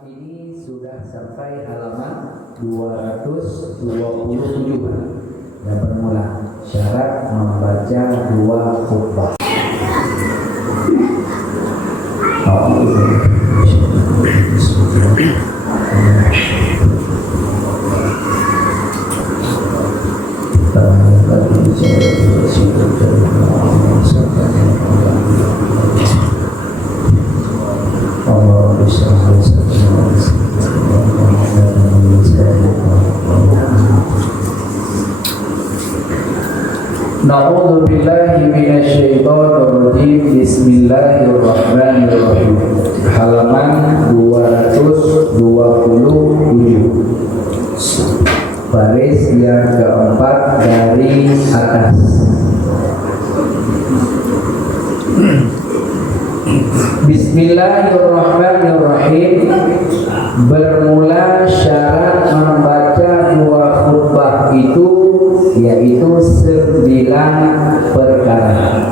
malam ini sudah sampai halaman 227 dan bermula syarat membaca dua khutbah. Na'udzu billahi minasyaitonir rajim. Bismillahirrahmanirrahim. Halaman 227. Baris yang keempat dari atas. Bismillahirrahmanirrahim. Bermula syarat membaca dua khutbah itu yaitu 9 perkara.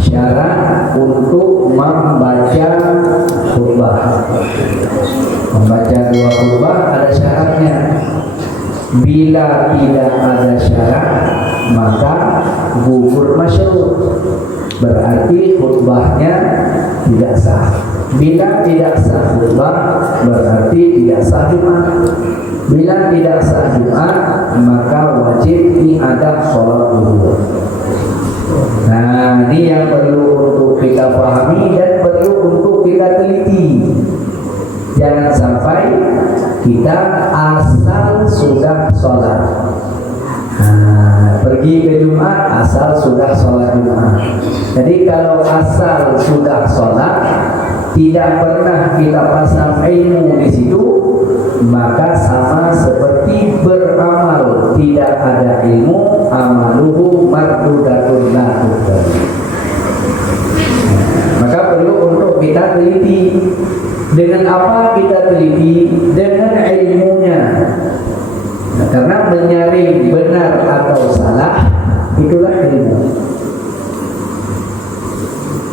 Syarat untuk membaca khutbah. Membaca dua khutbah ada syaratnya. Bila tidak ada syarat maka gugur masyhur, berarti khutbahnya tidak sah. Bila tidak sah khutbah berarti tidak sah Jumat. Bila tidak sah Jumat maka wajib diada sholat zuhur. Nah, ini yang perlu untuk kita pahami dan perlu untuk kita teliti. Jangan sampai kita asal sudah sholat. Pergi ke Jumat asal sudah sholat Jumat. Jadi kalau asal sudah sholat tidak pernah kita pasang ilmu di situ, maka sama seperti beramal tidak ada ilmu, amaluhu mardudatun la tuqbal. Maka perlu untuk kita teliti. Dengan apa kita teliti? Dengan ilmunya. Karena menyaring benar atau salah itulah ilmu.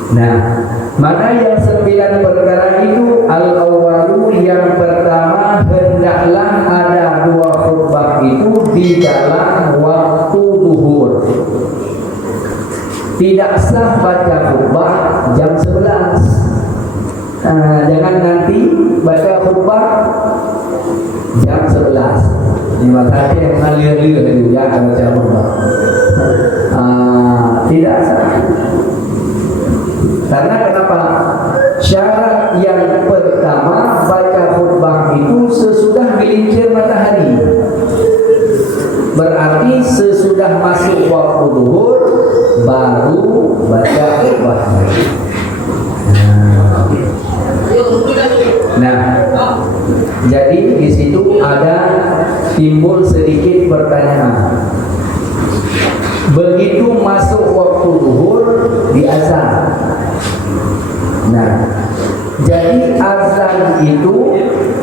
Nah, mana yang 9 perkara itu? Al-awwalu, yang pertama, hendaklah ada dua khutbah itu di dalam waktu zuhur. Tidak sah baca khutbah jam 11. Jangan nanti baca khutbah jam 11. Ini makanya yang ngalir-lir juga baca khutbah. Tidak sah. Karena kenapa? Syarat yang pertama baca khutbah itu sesudah gelincir matahari. Berarti sesudah masuk waktu zuhur baru baca khutbah. Nah, jadi di situ ada timbul sedikit pertanyaan. Begitu masuk waktu zuhur di azan. Nah, jadi azan itu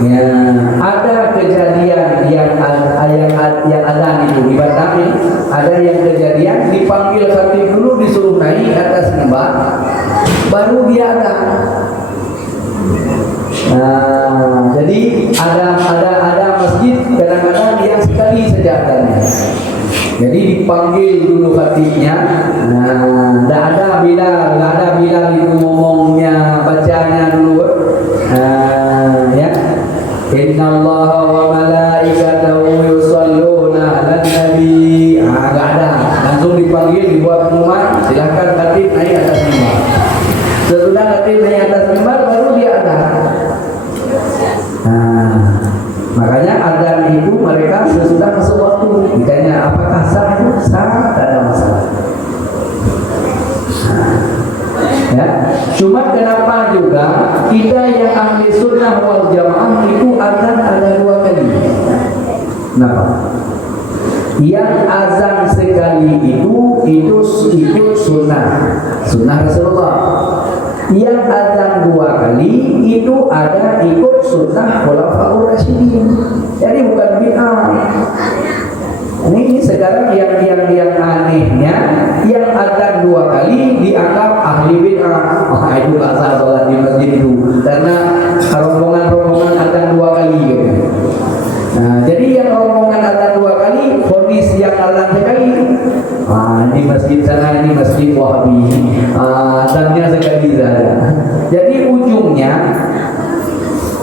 ya, ada kejadian yang azan itu di Batam, ada yang kejadian dipanggil khatib dulu disuruh naik atas mimbar baru dia azan. Jadi ada masjid kadang-kadang yang sekali saja azannya. Jadi dipanggil dulu khatibnya. Tidak ada Bilal itu ngomongnya, bacanya dulu. Ya. Innallaha wa malaikatahu yusholluna 'alan nabi. Enggak ada. Langsung dipanggil, dibuat pengumuman, silakan khatib naik atas mimbar. Setelah khatib naik atas mimbar baru dia ada. Makanya azan itu mereka sesudah masuk waktu. Ditanya apakah sah itu? Sah, tidak ada masalah. Ya. Cuma kenapa juga kita yang ahli sunnah wal jamaah itu azan ada 2 kali? Kenapa? Yang azan sekali itu sunnah Rasulullah. Yang azan 2 kali itu ada ikut sunnah khulafaur rasyidin. Jadi bukan bid'ah. Ini sekarang yang anehnya, yang azan 2 kali dianggap ahli bid'ah. Itu nggak sah sholat di masjid itu. karena rombongan adzan 2 kali gitu. Nah, jadi yang rombongan adzan 2 kali, vonis yang adzan sekali. Ini masjid sana, ini masjid Wahabi. Adzannya sekali saja. Jadi ujungnya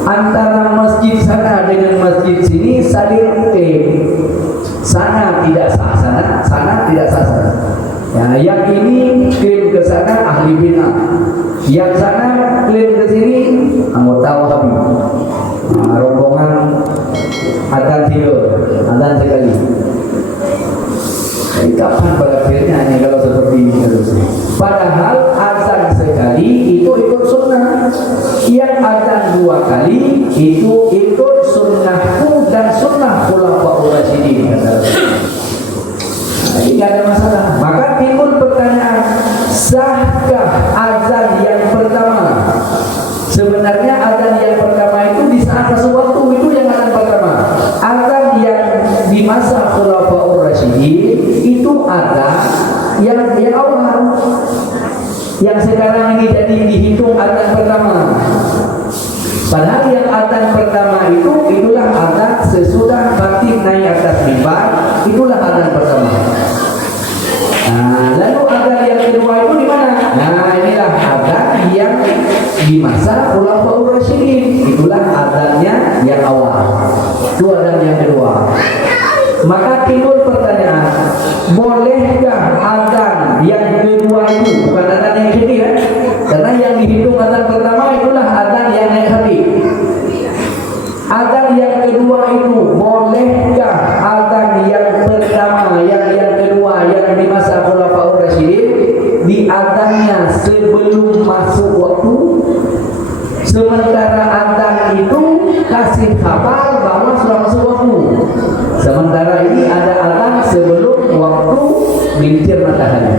antara masjid sana dengan masjid sini saling klaim. Sana tidak sah sana tidak sah sana. Ya, yang ini klaim ke sana ahli bid'ah, yang sana klaim ke sini anggota Wahabi. Rombongan adzan sekali. Jadi kapan berakhirnya ini kalau seperti ini terus? Padahal adzan sekali itu ikut sunnah, yang adzan 2 kali itu ikut sunnahku dan sunnah khulafaur rasyidin. Jadi tidak ada masalah. Maka timbul pertanyaan, sahkah adzan yang pertama? Sebenarnya adzan yang pertama itu di saat sesuatu itu yang adzan pertama. Adzan yang di masa khulafaur rasyidin itu adzan yang awal, yang sekarang ini jadi dihitung adzan pertama. Padahal yang adzan pertama itulah adzan sesudah khatib naik atas mimbar, itulah adzan pertama. Lalu adzan yang kedua itu di mana? Inilah adzan yang di masa khulafaur rasyidin, itulah adzannya yang awal. Itu adzan yang kedua. Maka timbul pertanyaan, bolehkah adzan yang kedua itu, bukan adzan yang ketiga, karena yang dihitung adzan pertama itulah adzan yang naik khatib. Adzan yang kedua itu bolehkah adzan yang pertama, yang kedua, yang di masa khulafaur rasyidin di adzannya sebelum masuk waktu, sementara adzan itu kasih kabar bahwa sudah masuk waktu. Sementara ini ada adzan sebelum waktu gelincir matahari.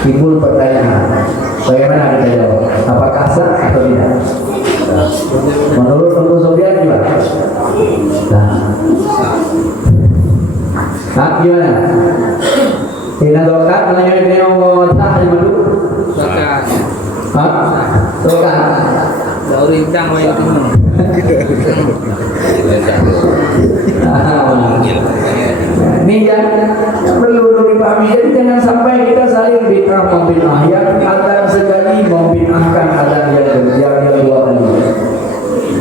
Timbul pertanyaan, bagaimana kita jawab? Apakah sah atau tidak? Menurut Uni Soviet gimana? Gimana? Tidak dokat menanya ini sah di mana? Dokat. Dari udang yang ini yang perlu dipahami. Jadi jangan sampai kita saling bid'ah membid'ah, yang adzan sekali membid'ahkan adzan yang 2 kali.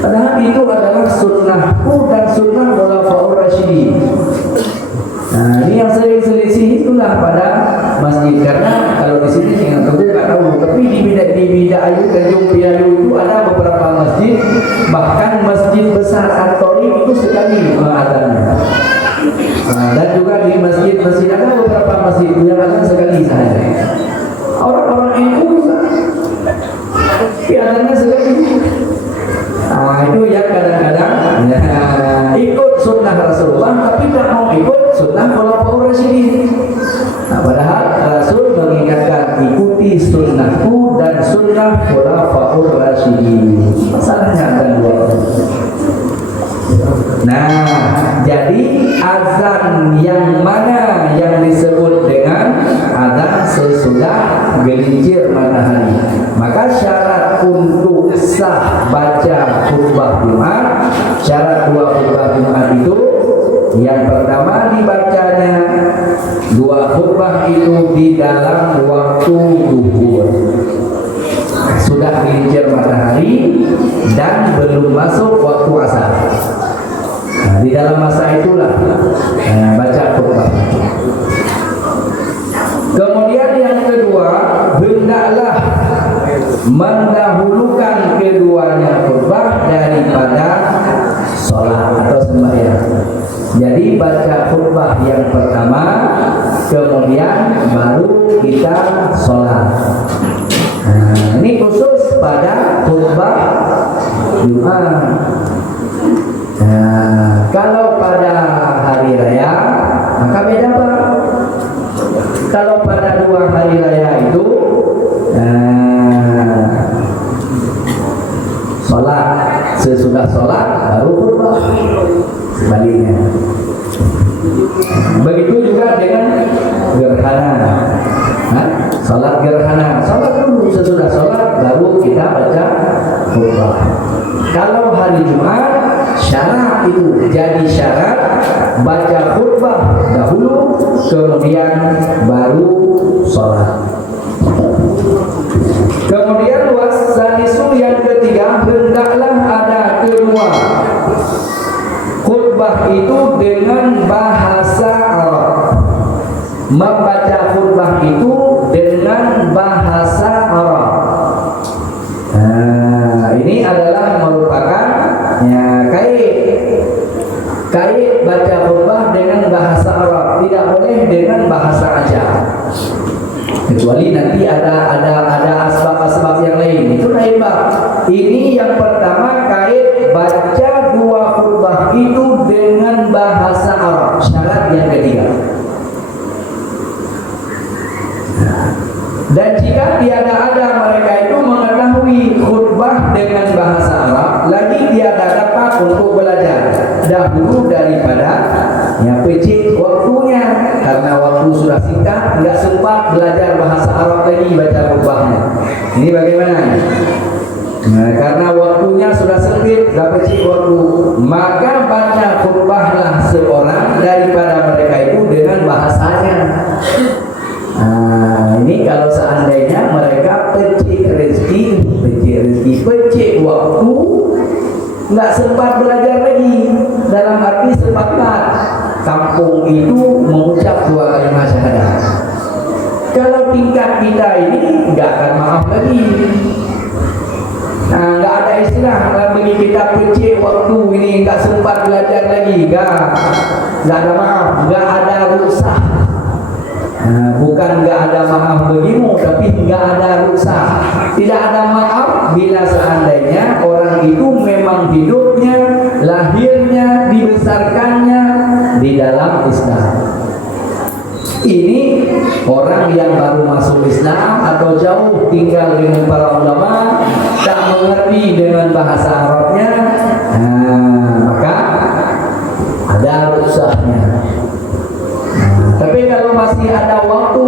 Padahal itu adalah sunnahku dan sunnah khulafaur rasyidin. Ini yang sering selisih itulah pada masjid, karena kalau di sini yang aku nggak tahu, tapi di Bidaayu Tanjung Priayu itu ada beberapa masjid, bahkan masjid besar At-Thariq itu sekali adzannya. Dan juga di masjid ada beberapa masjid yang adzan sekali saja. Orang-orang itu adzannya sekali. Itu yang kadang-kadang ikut sunnah Rasulullah tapi tidak mau ikut sunnah khulafaur rasyidin. Padahal Rasul mengingatkan ikuti sunnahku dan sunnah khulafaur rasyidin. Masalahnya ada 2. Jadi azan yang mana yang disebut dengan azan sesudah gelincir matahari? Maka syarat untuk sah baca khutbah Jumat, syarat 2 khutbah Jumat itu, yang pertama dibacanya 2 khutbah itu di dalam waktu zuhur, sudah gelincir matahari dan belum masuk waktu asar. Di dalam masa itulah baca khutbah. Kemudian yang kedua, hendaklah mendahulukan keduanya khutbah daripada sholat atau sembahyang. Jadi baca khutbah yang pertama, kemudian baru kita sholat. Ini khusus pada khutbah Jumat. Kalau pada hari raya maka beda Pak. Kalau pada 2 hari raya itu sholat, sesudah sholat baru khutbah, sebaliknya. Begitu juga dengan gerhana. Sholat gerhana, sholat dulu, sesudah sholat baru kita baca khutbah. Kalau hari Jumat syarat itu jadi syarat baca khutbah dahulu kemudian baru sholat. Kemudian wasanisu yang ketiga, hendaklah ada kedua khutbah itu dengan bahasa Arab. Membaca khutbah itu dengan bahasa Arab. Nah, ini adalah merupakan kait baca khutbah dengan bahasa Arab, tidak boleh dengan bahasa Ajam. Kecuali nanti ada asbab-asbab yang lain, itu lain bab. Ini yang pertama, kait baca dua khutbah itu dengan bahasa Arab, syarat yang ketiga. Dan jika tiada ada mereka itu mengetahui khutbah dengan bahasa Arab, lagi tiada dapat untuk belajar dahulu daripada pecik waktunya, karena waktu sudah singkat, tidak sempat belajar bahasa Arab lagi baca khutbahnya. Ini bagaimana? Nah, karena waktunya sudah sempit, sudah pecik waktu, maka baca khutbahlah seorang daripada mereka itu dengan bahasanya. Nah, ini kalau seandainya mereka pecik rezeki, pecik waktu, nggak sempat belajar lagi, dalam arti sempatlah kampung itu mengucap dua kalimat syahadat. Kalau tingkat kita ini nggak akan maaf lagi. Nah, nggak ada istilah bagi kita pecik waktu ini, nggak sempat belajar lagi, nggak ada maaf, nggak ada ruksah. Bukan nggak ada maaf bagimu, tapi nggak ada ruksah. Tidak ada maaf bila seandainya orang itu memang hidupnya, lahirnya, dibesarkannya di dalam Islam. Ini orang yang baru masuk Islam atau jauh tinggal dengan para ulama, tak mengerti dengan bahasa Arabnya, maka ada ruksahnya. Tapi kalau masih ada waktu,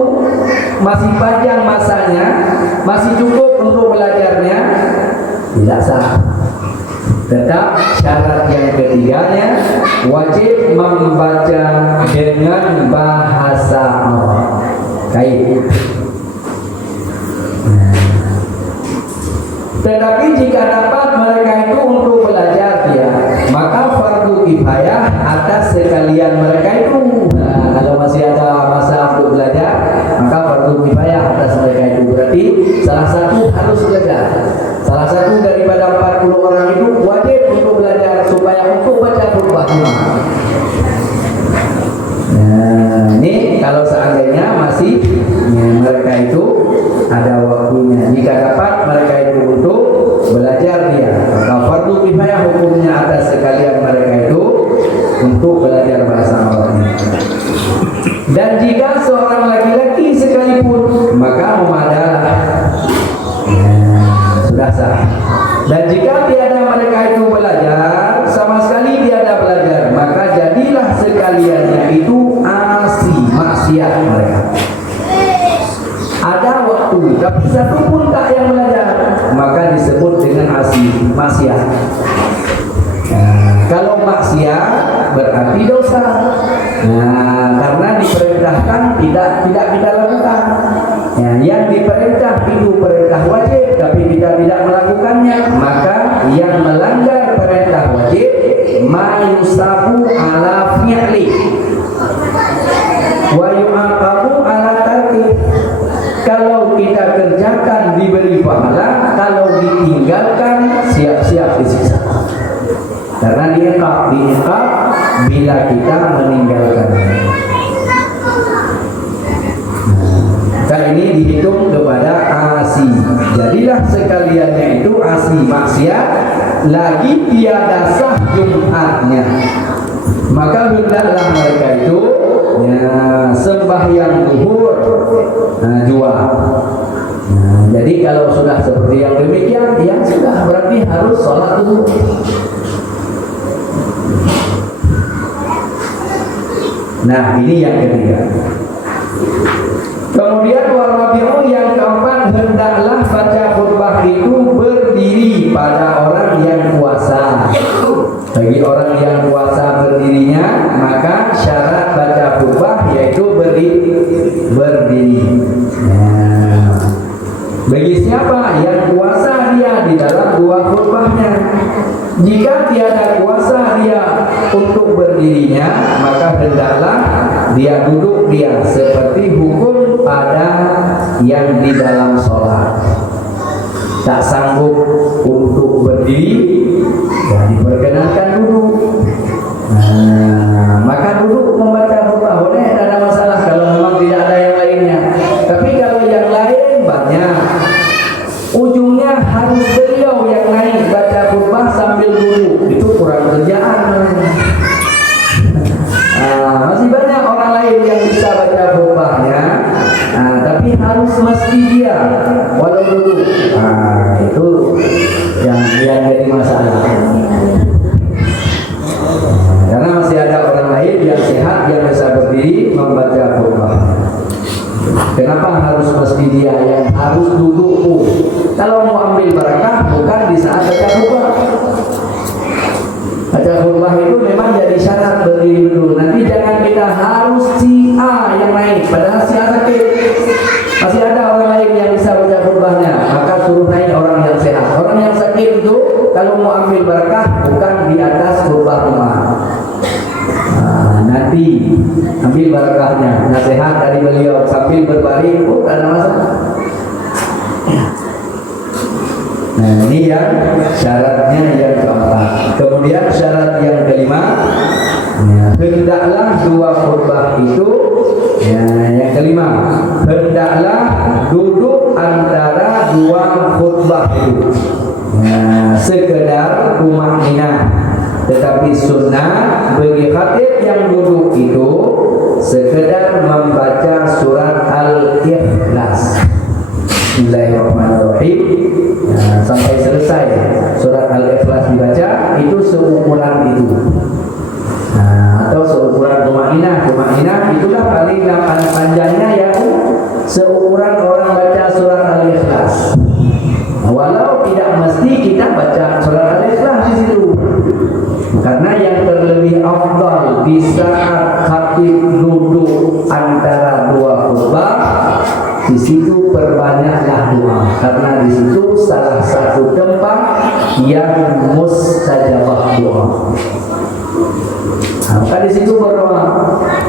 masih panjang masanya, masih cukup untuk belajarnya, tidak sah. Tetap syarat yang ketiganya wajib membaca dengan bahasa Arab. Baik. Tetapi jika dapat mereka itu untuk belajar dia, maka fardu kifayah atas sekalian mereka itu. Kalau masih ada masa untuk belajar, maka fardu kifayah atas mereka itu. Berarti salah satu harus belajar. Salah satu daripada 40 orang itu wajib untuk belajar supaya untuk baca khutbah Jumat. Nah, ini kalau seandainya masih mereka itu ada waktunya. Jika dapat mereka itu untuk belajar dia, maka fardu kifayah hukumnya atas sekalian mereka itu untuk belajar bahasa Arabnya. Dan jika seorang laki-laki sekalipun, maka memadalah, sudah sah. Dan jika tiada mereka itu belajar, sama sekali tiada belajar, maka jadilah sekaliannya itu asi, maksiat mereka. Ada waktu, tapi satu pun tak yang belajar, maka disebut dengan asi, maksiat. Kalau maksiat berarti dosa. Karena diperintahkan tidak kita lakukan. Yang diperintah itu perintah wajib, tapi kita tidak melakukannya, maka yang melanggar perintah wajib ma yusabu ala fi'li wa yu'aqabu ala tarki. Kalau kita kerjakan diberi pahala, kalau ditinggalkan siap-siap disiksa. Karena diiqab bila kita meninggalkannya. Maka ini dihitung kepada asi. Jadilah sekaliannya itu asi maksiat, lagi tiada sah Jumatnya. Maka hendaklah mereka itu sembahyang zuhur jual. Jadi kalau sudah seperti yang demikian, ya sudah berarti harus sholat zuhur. Nah, ini yang ketiga. Kemudian warabi'u yang keempat, hendaklah baca khutbah itu berdiri pada orang yang puasa. Bagi orang yang puasa berdirinya, maka syarat baca khutbah yaitu berdiri. Nah, bagi siapa yang puasa dia di dalam dua khutbahnya. Jika tiada kuasa dia untuk berdirinya, maka hendaklah dia duduk dia seperti hukum pada yang di dalam sholat. Tak sanggup untuk berdiri, ya diperkenankan duduk. Nah, maka duduk membaca khutbah boleh, tidak ada masalah kalau memang tidak ada yang lainnya. Tapi kalau yang lain banyak, ujungnya harus beliau yang naik baca khutbah sambil duduk, itu kurang kerjaan. Masih banyak orang lain yang bisa baca khutbahnya, tapi harus mesti dia walau duduk. Itu yang jadi masalah. Karena masih ada orang lain yang sehat yang bisa berdiri membaca khutbah. Kenapa harus mesti dia yang harus duduk? Kalau mau ambil barakah bukan di saat baca khutbah. Baca khutbah itu memang jadi syarat berdiri dulu. Nanti jangan kita harus si A yang naik, padahal si A sakit. Masih ada orang lain yang bisa baca khutbahnya, maka suruh naik orang yang sehat. Orang yang sakit itu kalau mau ambil barakah bukan di atas khutbah rumah. Nanti ambil barakahnya, nasihat dari beliau sambil berbaring, tidak ada masalah. Nah, ini yang syaratnya yang keempat. Kemudian syarat yang kelima, hendaklah dua khutbah itu, yang kelima, hendaklah duduk antara dua khutbah itu, sekedar tumakninah. Tetapi sunnah bagi khatib yang duduk itu sekedar membaca surat Al-Ikhlas. Bismillahirrahmanirrahim. Sampai selesai surat Al-Ikhlas dibaca, itu seumuran itu. Atau seukuran tumakninah. Tumakninah itulah paling panjangnya, yaitu seumuran orang baca surat Al-Ikhlas. Walau tidak mesti kita baca surat Al-Ikhlas di situ. Karena yang terlebih afdal di saat khatib duduk antara dua khutbah, di situ perbanyaklah doa. Karena di situ salah satu tempat yang mustajabah doa. Maka di situ berdoa,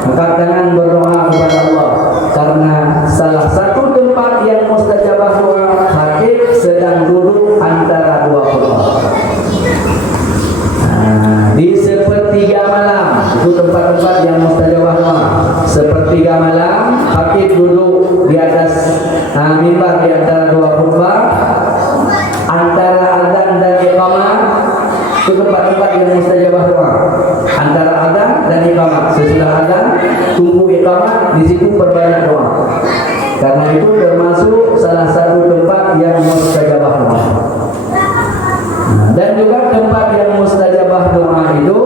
angkat tangan berdoa kepada Allah. Karena salah satu tempat yang mustajabah doa, khatib sedang duduk antara dua khutbah. Di sepertiga malam, itu tempat-tempat yang mustajabah doa. Sepertiga malam, khatib duduk di atas mimbar di antara dua khutbah, antara azan dan iqamah. Itu tempat-tempat yang mustajabah doa. Antara azan dan iqamah, sesudah azan tunggu iqamah, di situ perbanyak doa. Karena itu termasuk salah satu tempat yang mustajabah doa. Dan juga tempat yang mustajabah doa itu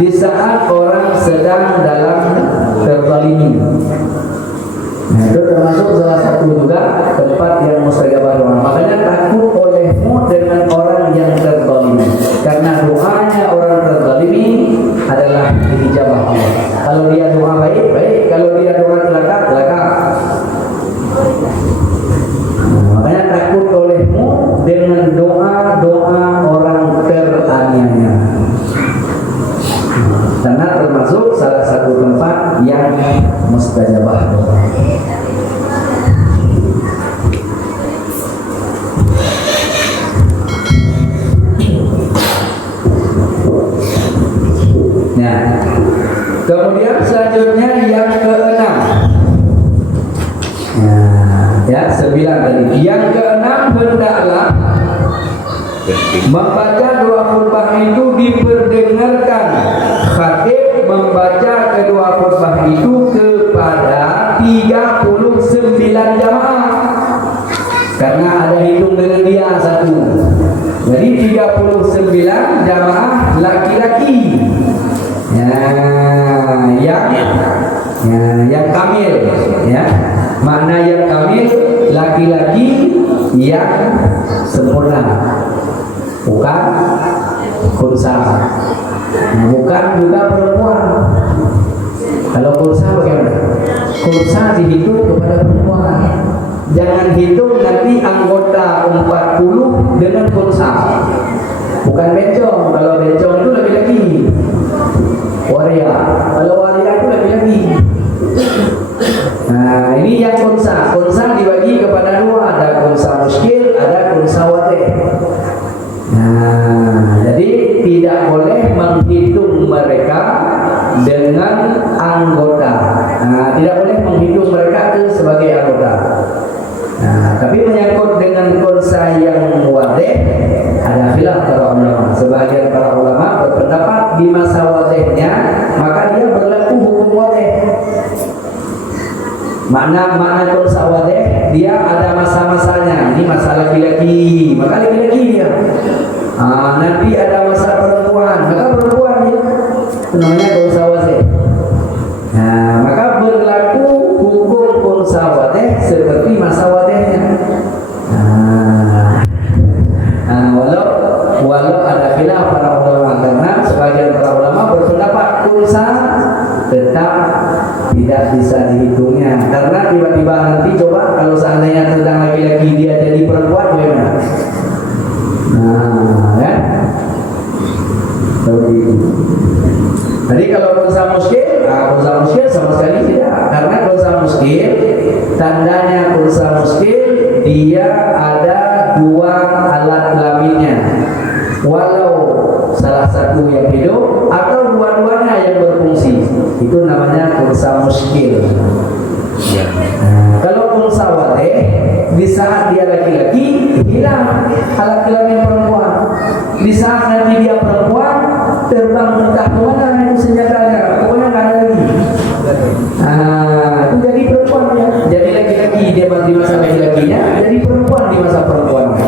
di saat orang sedang dalam terzalimi. Itu termasuk salah satu juga tempat yang mustajabah doa. Makanya takut olehmu dengan orang yang terzalimi, karena doanya orang terzalimi adalah diijabah Allah. Kalau dia doa baik, baik. Kalau dia doa celaka, celaka. Makanya takut olehmu dengan doa-doa orang teraniaya. Karena termasuk salah satu tempat yang mustajabah doa. Nah, kemudian selanjutnya yang keenam. Ya, 9 tadi. Yang keenam, hendaklah membaca dua khutbah itu diperdengarkan. Khatib membaca kedua khutbah itu kepada 39 jamaah. Karena ada hitung dengan dia satu. Jadi 39 jamaah laki-laki. Yang kamil, ya. Makna yang kamil laki-laki yang sempurna, bukan kursa. Nah, bukan juga perempuan. Kalau kursa bagaimana? Kursa dihitung kepada perempuan. Jangan hitung nanti anggota 40 dengan kursa. Bukan bencong. Kalau bencong itu laki-laki. Waria. Kalau waria itu laki-laki. Nah, ini yang kunsa. Kunsa dibagi kepada dua, ada kunsa muskil, ada kunsa wadih. Nah, jadi tidak boleh menghitung mereka dengan anggota. Nah, tidak boleh menghitung mereka itu sebagai anggota. Nah, tapi menyangkut dengan kunsa yang wadih, ada khilaf para ulama. Sebagian para ulama berpendapat di masa wadihnya maka dia berlaku hukum wadih. Makna kunsa wadih, dia ada masa-masanya. Ini masa laki-laki, maka laki-laki dia. Nanti ada masa perempuan, maka perempuan dia. Itu namanya kunsa wadih. Nah, maka berlaku hukum kunsa wadih seperti masa wadihnya. Walau ada khilaf para ulama, karena sebagian para ulama berpendapat kunsa tetap tidak bisa dihitungnya, karena tiba-tiba nanti coba kalau seandainya tentang laki-laki dia jadi perempuan bagaimana? Nah, ya. Jadi kalau kunsa muskil sama sekali tidak, karena kunsa muskil tandanya kunsa muskil dia ada dua alat kelaminnya, walau salah satu yang hidup atau dua-duanya yang berfungsi, itu namanya kunsa muskil. Kalau kunsa wadih, di saat dia laki-laki hilang alat kelamin perempuan, di saat nanti dia perempuan terbang entah kemana itu senjatanya, pokoknya nggak ada lagi. Itu jadi perempuan ya, jadi laki-laki dia di masa laki-lakinya, jadi perempuan di masa perempuannya.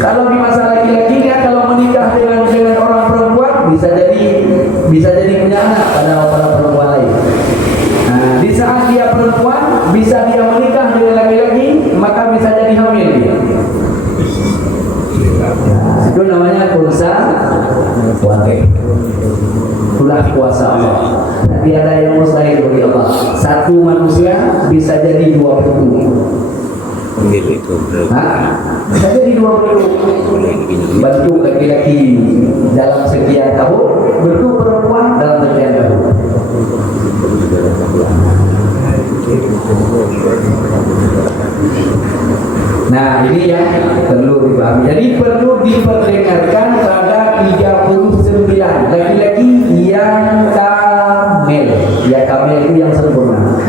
Kalau di masa laki-lakinya, kalau menikah dengan orang perempuan bisa jadi punya anak pada perempuan lain. Di saat dia perempuan bisa dia menikah dengan laki-laki, maka bisa jadi hamil dia. Itu namanya kunsa wadih. Itulah kuasa Allah. Nanti ada yang mustahil bagi Allah. Satu manusia bisa jadi 20. Bisa jadi 20 bentuk laki-laki dalam sekian tahun, bentuk perempuan dalam sekian tahun. Nah, ini yang perlu dipahami. Jadi perlu diperdengarkan pada 39 laki-laki yang kamil. Ya, kamil itu yang sempurna.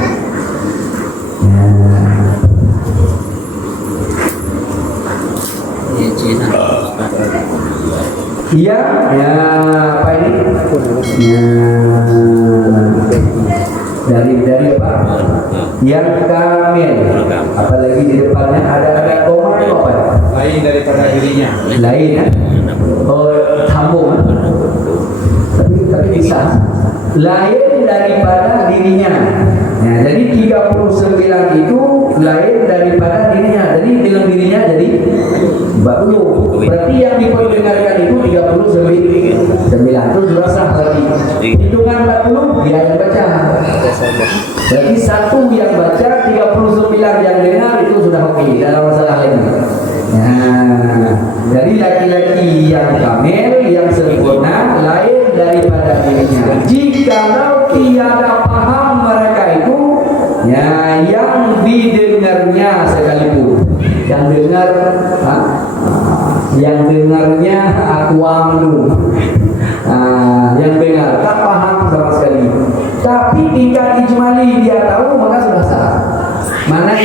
Iya, ya apa ini? Dari apa? Yang kamil. Apalagi di depannya ada koma atau apa? Lain daripada dirinya. Lain ya? Oh, sambung. Tapi bisa. Lain daripada dirinya. Nah, jadi 39 itu lain daripada dirinya. Jadi dengan dirinya jadi 40. Berarti yang diperdengarkan itu 39. Terus dirasa berarti hitungan 40 dia yang baca. Berarti satu yang baca, 39 yang dengar, itu sudah oke, dalam masalah lain. Nah, jadi laki-laki yang kamil, yang sempurna, lain daripada dirinya. Jikalau tiada paham mereka itu, ya, yang didengarnya sekalipun, yang dengarnya aku amnu, yang dengar tak paham sama sekali. Tapi tingkat ijmali dia tahu, maka sudah sah. Mana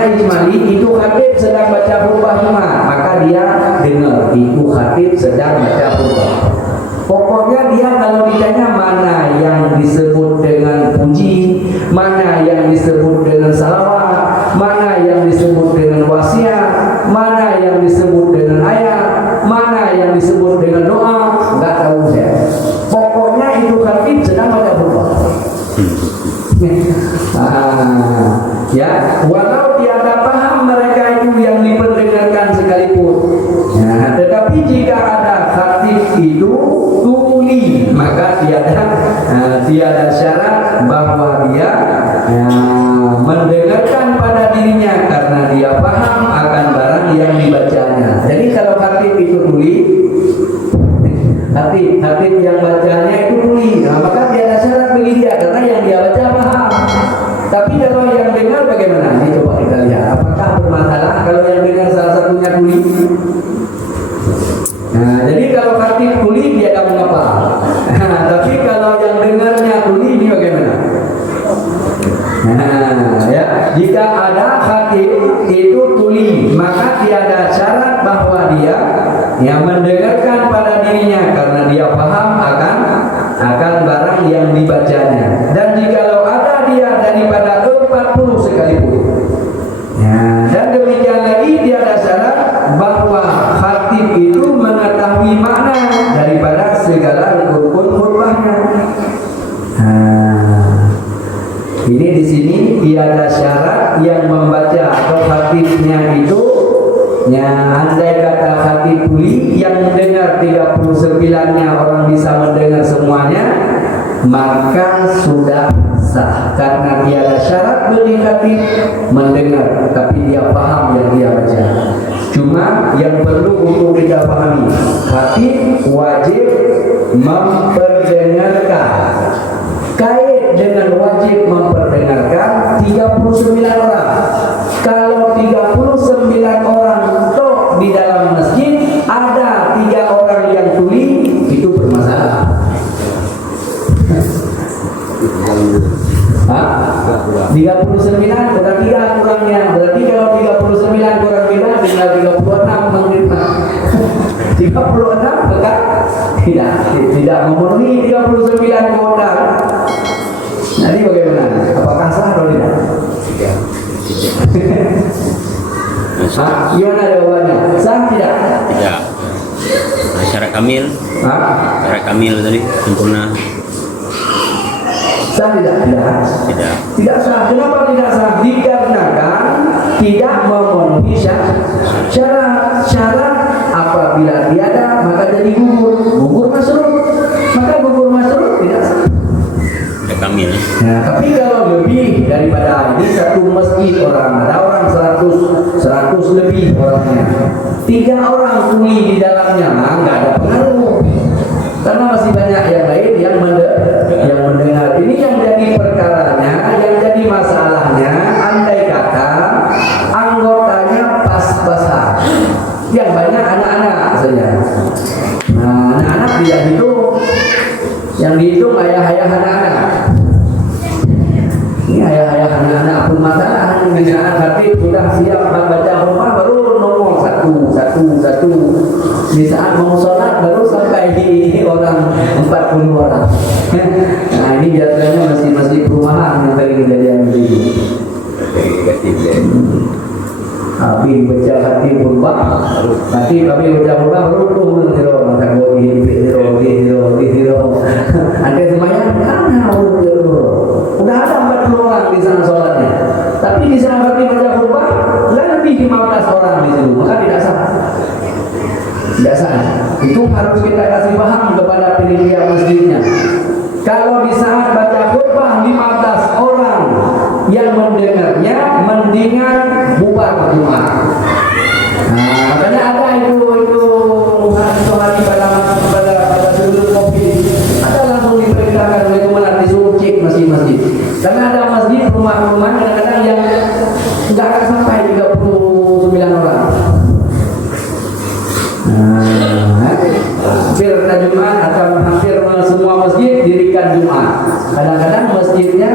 ijmali itu khatib sedang baca khutbah Jumat, maka dia dengar itu khatib sedang baca khutbah. Pokoknya dia kalau ditanya mana yang disebut dengan puji, mana yang disebut dengan salawat, mana yang disebut dengan wasiat, mana yang disebut dengan ayat, mana yang disebut dengan doa, enggak tahu saya. Pokoknya itu khatib sedang baca khutbah. Ya, walau tiada paham mereka Tapi jika ada khatib itu tuli, maka tiada syarat bahwa dia mendengarkan pada dirinya karena dia paham akan barang yang dibacanya. Jadi kalau khatib itu tuli, khatib yang bacanya itu tuli, maka tiada syarat bagi dia karena yang dia baca paham. Tapi kalau yang dengar bagaimana? Ini coba kita lihat. Apakah bermasalah kalau yang dengar salah satunya tuli? Nah, jadi kalau khatib tuli dia tidak mengapa. Tapi kalau yang dengarnya tuli ini bagaimana? Nah, ya, jika ada khatib itu tuli, maka tiada syarat bahwa dia yang mendengarkan pada dirinya karena dia paham akan barang yang dibacanya. Dan jikalau ada dia daripada 40 sekalipun. Ya, dan demikian lagi tiada syarat bahwa khatib itu mengetahui makna daripada segala rukun khutbahnya. Ini di sini tiada syarat yang membaca atau khatibnya itu, ya, andai kata khatib tuli yang dengar 39-nya orang bisa mendengar semuanya, maka sudah sah karena tiada syarat bagi khatib mendengar, tapi dia paham yang dia baca. Cuma yang perlu untuk kita pahami, khatib wajib memperdengarkan. Kait dengan wajib memperdengarkan 39 orang. Kalau 39 orang toh di dalam masjid ada 3 orang yang tuli, itu bermasalah. 39 berarti kurangnya. Berarti kalau 39 kurang 3 tinggal 36 menerima. 36 betul? Tidak memenuhi 39 kuota. Jadi bagaimana? Apakah sah atau tidak? Gimana jawabannya? Sah tidak? Tidak. Syarat kamil. Syarat kamil tadi sempurna. Sah tidak? Tidak. Tidak sah. Kenapa tidak sah? Dikarenakan tidak memenuhi syarat. Apabila tiada maka jadi gugur masrur. Maka gugur masrur tidak sah. Tidak kamil. Nah, tapi kalau lebih daripada ini, satu masjid orang, ada orang 100 lebih orangnya, 3 orang tuli di dalamnya, nggak ada pengaruh. Karena masih banyak yang lain yang mendengar. Ini yang jadi perkaranya, yang jadi masalahnya, andai kata anggotanya pas-pasan, yang banyak anak-anak saja. Nah, anak-anak tidak hitung, yang dihitung ayah-ayah anak-anak. Ini ayah-ayah anak-anak pun masalah. Misalnya khatib sudah siap baca khutbah baru ngomong satu. Di saat mau sholat baru sampai di orang 40 orang. Nah, ini biasanya masih perumahan yang sering kejadian begini. Tapi baca khatib khutbah, nanti kami baca khutbah baru turun zero, ada semuanya udah ada 40 orang di sana sholatnya. Tapi di sana khatib baca khutbah lebih 15 orang di situ, maka tidak sah. Tidak sah. Itu harus kita kasih paham kepada panitia masjidnya. Kalau di saat baca khutbah 15 orang yang mendengarnya, mendingan bubar Jumat. Nah, makanya ada itu hari pada sebelum Covid, ada langsung diperintahkan oleh komandan disuruh cek masjid-masjid. Karena ada masjid rumah-rumah kadang-kadang yang tidak akan sampai 39 orang. Hampir Jumat atau hampir semua masjid dirikan Jumat. Kadang-kadang masjidnya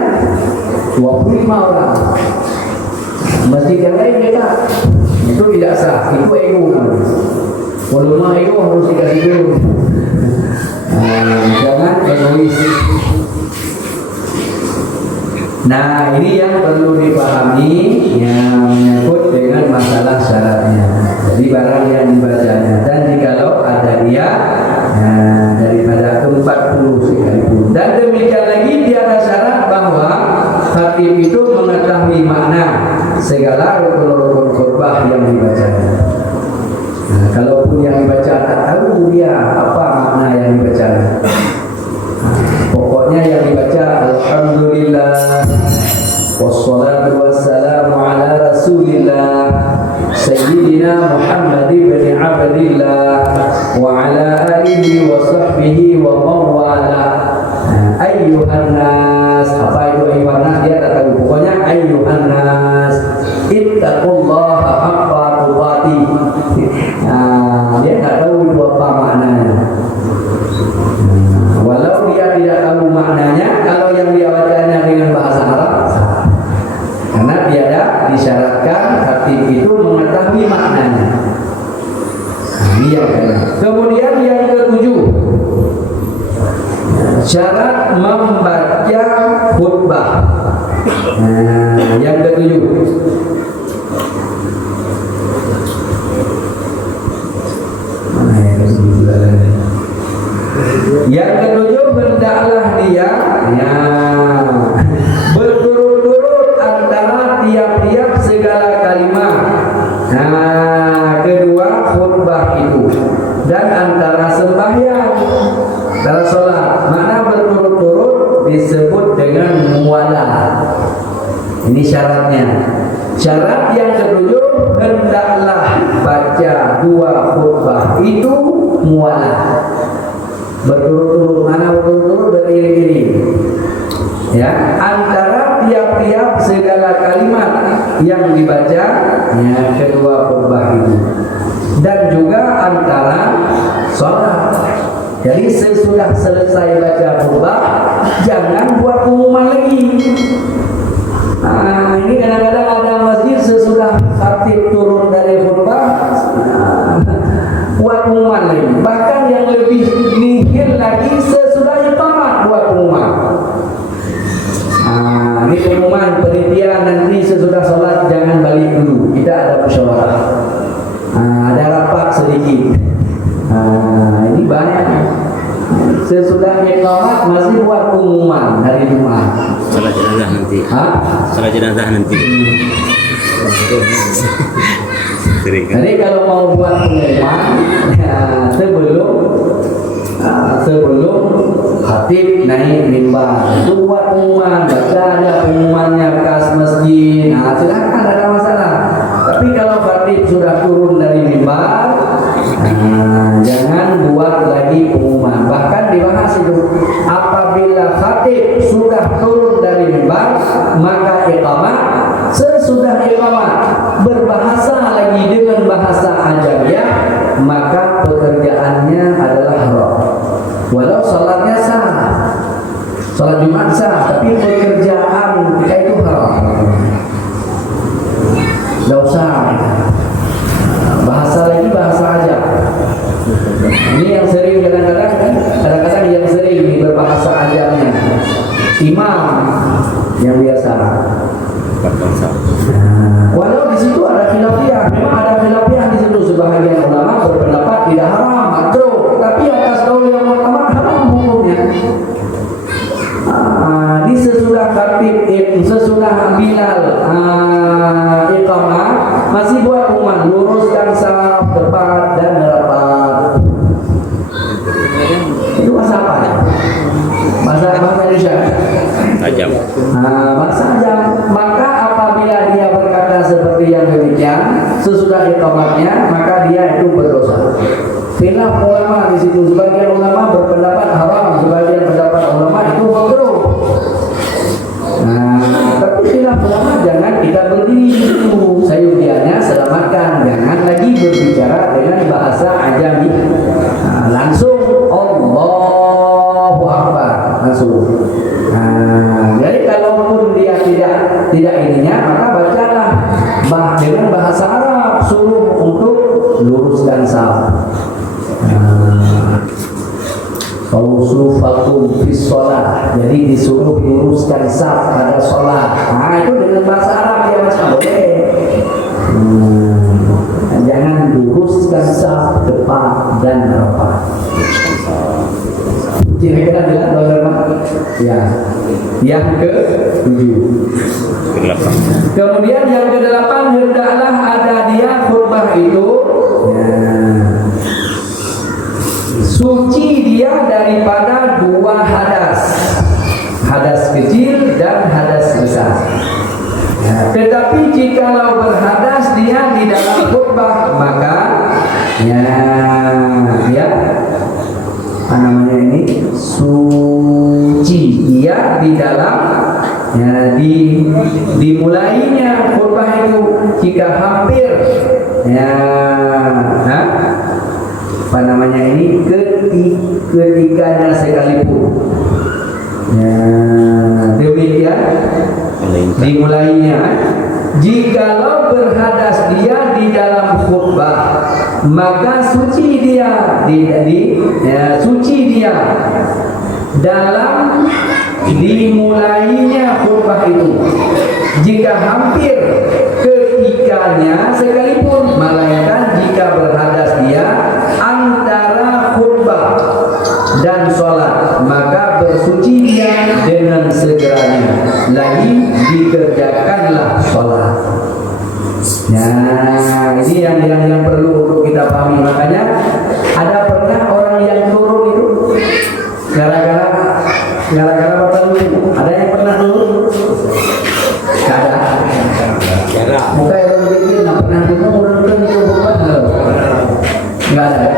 25 orang. Masjid yang lain beda. Itu tidak sah. Itu ego. Volume ego harus dikasih dulu. Jangan egois. Nah, ini yang perlu dipahami yang menyangkut dengan masalah syaratnya. Jadi barang yang dibacanya, dan jikalau ada dia daripada 40 sekalipun. Dan demikian lagi tiada syarat bahwa khatib itu mengetahui makna segala rukun-rukun khutbah yang dibacanya. Nah, kalaupun yang dibaca tak sayyidina Muhammad bin Abdillah wa ala alihi wa sahbihi wa mawala. Ayyuhan nas, apa itu ayyuhan nas? Dia tak tahu. Pokoknya ayyuhan nas, ittaqullaha haqqa tuqatih. Dia tak tahu itu apa maknanya. Walau dia tidak tahu maknanya, kalau yang dia bacanya dengan bahasa Arab, karena tiada disyaratkan khatib itu mengetahui maknanya. Ini yang kedua. Kemudian yang ketujuh, syarat membaca khutbah. Yang ketujuh, yang ketujuh, hendaklah dia berturut-turut antara tiap-tiap segala kalimat. Kedua khutbah itu, dan antara sembahyang, antara sholat. Mana berturut-turut disebut dengan muwalah. Ini syaratnya. Syarat yang ketujuh, hendaklah baca dua khutbah itu muwalah. Berturut-turut, mana berturut-turut, beriring-iring. Ya, antara tiap-tiap segala kalimat yang dibaca, kedua khutbah itu, dan juga antara sholat. Jadi sesudah selesai baca khutbah, jangan buat pengumuman lagi. Ini kadang-kadang ada masjid sesudah khatib turun dari khutbah, buat pengumuman lagi. Bahkan yang lebih nihil lagi, sesudah iqamah buat pengumuman. Ini pengumuman penelitian nanti sesudah sholat jangan balik dulu, kita ada musyawarah, ada rapat sedikit. Ini banyak. Sesudah iqamah masih buat pengumuman hari Jumat. Salat jenazah nanti. Salat jenazah nanti. Jadi kalau mau buat pengumuman, sebelum khatib naik mimbar, itu buat pengumuman, baca ada pengumumannya bekas masjid. Silakan, ada masalah. Tapi kalau khatib sudah turun dari mimbar, jangan buat lagi pengumuman. Bahkan dibahas itu, apabila khatib sudah turun dari mimbar, maka iqamah. Sesudah iqamah berbahasa lagi dengan bahasa ajamiyah, maka pekerjaannya adalah haram. Walau salatnya sah, salat Jumat sah, tapi pekerjaan kita itu haram. Tidak usah bahasa lagi, bahasa ajam. Ini yang sering kadang-kadang yang sering berbahasa ajamnya imam yang biasa. Walau di situ ada khilafiyah, memang ada khilafiyah di situ. Sebahagian ulama berpendapat tidak haram, makruh, tapi atas kaul yang utama haram hukumnya. Di sesudah khatib, sesudah Bilal iqamah, masih buat pengumuman, luruskan saf tepat dan rapat. Itu bahasa apa? Bahasa Indonesia. Ajam. Bahasa ajam. Maka apabila dia berkata seperti yang demikian sesudah iqamatnya, maka dia itu berdosa. Khilaf ulama di situ. Sebagian ulama berpendapat haram, sebagian pendapat ulama itu makruh. Tapi khilaf ulama jangan kita berdiri di situ. Sayudianya selamatkan, jangan lagi berbicara dengan bahasa ajami. Langsung Allahu Akbar, langsung. Jadi kalaupun dia tidak ininya, maka bacalah dengan bahasa Arab, suruh untuk luruskan saf. Fausufakum fis sholat, jadi disuruh luruskan saf pada sholat. Itu dengan bahasa Arab dia macam boleh. Jangan luruskan saf tepat dan rapat. Kira-kira jelas bagaimana? Ya. Yang ke-7. Kemudian yang ke-8, hendaklah ada dia khutbah itu suci dia daripada dua hadas, hadas kecil dan hadas besar. Tetapi jikalau berhadas dia di dalam khutbah khutbah maka ya apa namanya ini suci dia di dalam ya dimulainya khutbah itu jika hampir ya apa namanya ini ketikanya sekalipun ya demikian dimulainya. Jikalau berhadas dia di dalam khutbah maka suci dia suci dia dalam dimulainya khutbah itu jika hampir ketikanya sekalipun, melainkan jika berhadas dia antara khutbah dan sholat maka bersuci dia dengan segeranya lagi dikerjakanlah sholat. Nah ini yang perlu untuk kita pahami. Makanya ada pernah orang yang turun itu gara-gara apa dulu? Ada yang pernah turun? Gak ada. Muka yang begini nggak pernah turun itu bukan nggak ada.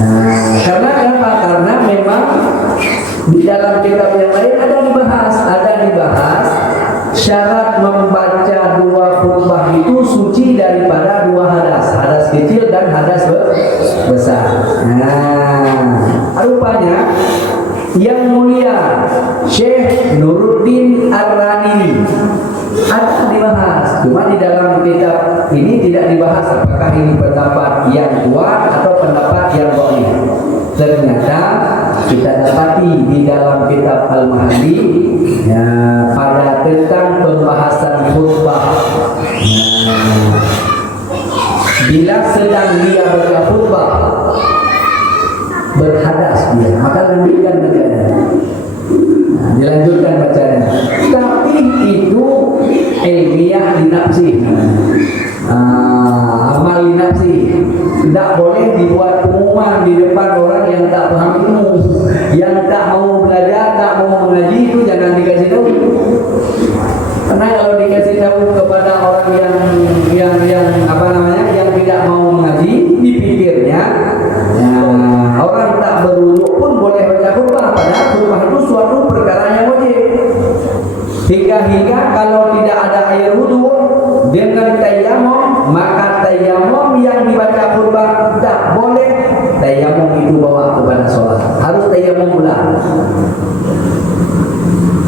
Nah, karena kenapa? Karena memang di dalam kitab yang lain ada dibahas syarat membaca dua khutbah itu suci daripada dua hadas kecil dan hadas besar. Nah, rupanya yang mulia Syekh Nuruddin Ar-Ranini ada dibahas, cuma di dalam kitab ini tidak dibahas apakah ini pendapat yang kuat atau pendapat yang dhaif. Ternyata kita dapati di dalam kitab Al-Mahdi ya, pada tentang pembahasan khutbah. Bila sedang dia baca khutbah berhadas dia, maka lanjutkan bacanya. Dilanjutkan bacanya. Tapi itu ilmiah linafsi. Amal linafsi. Tidak boleh dibuat pengumuman di depan orang yang tak paham ilmu, yang tak mau belajar, tak mau mengaji, itu jangan dikasih tahu. Karena kalau dikasih tahu kepada orang yang apa namanya, yang tidak mau mengaji, dipikirnya ya, orang tak berwudhu pun boleh baca khutbah, padahal khutbah itu suatu perkara yang wajib. Hingga kalau tidak ada air wudhu dengan tayamum, maka tayamum yang dibaca khutbah tak boleh tayamum itu bawa kepada sholat, harus tayamum ulang.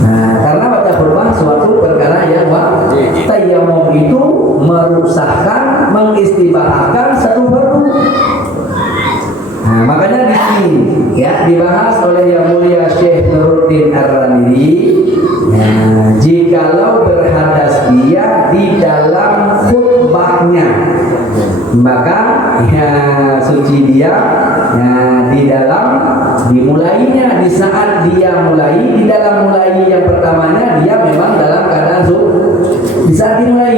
Nah, karena baca khutbah suatu perkara yang wajib. Tayamum itu merusakkan, mengistibahahkan satu fardu. Nah, makanya di sini ya dibahas oleh yang mulia Syekh Nuruddin Ar-Ranini. Nah, jikalau berhadas dia di dalam khutbahnya, maka ya suci dia ya, di dalam dimulainya, di saat dia mulai, di dalam mulai yang pertamanya dia memang dalam keadaan di saat dimulai.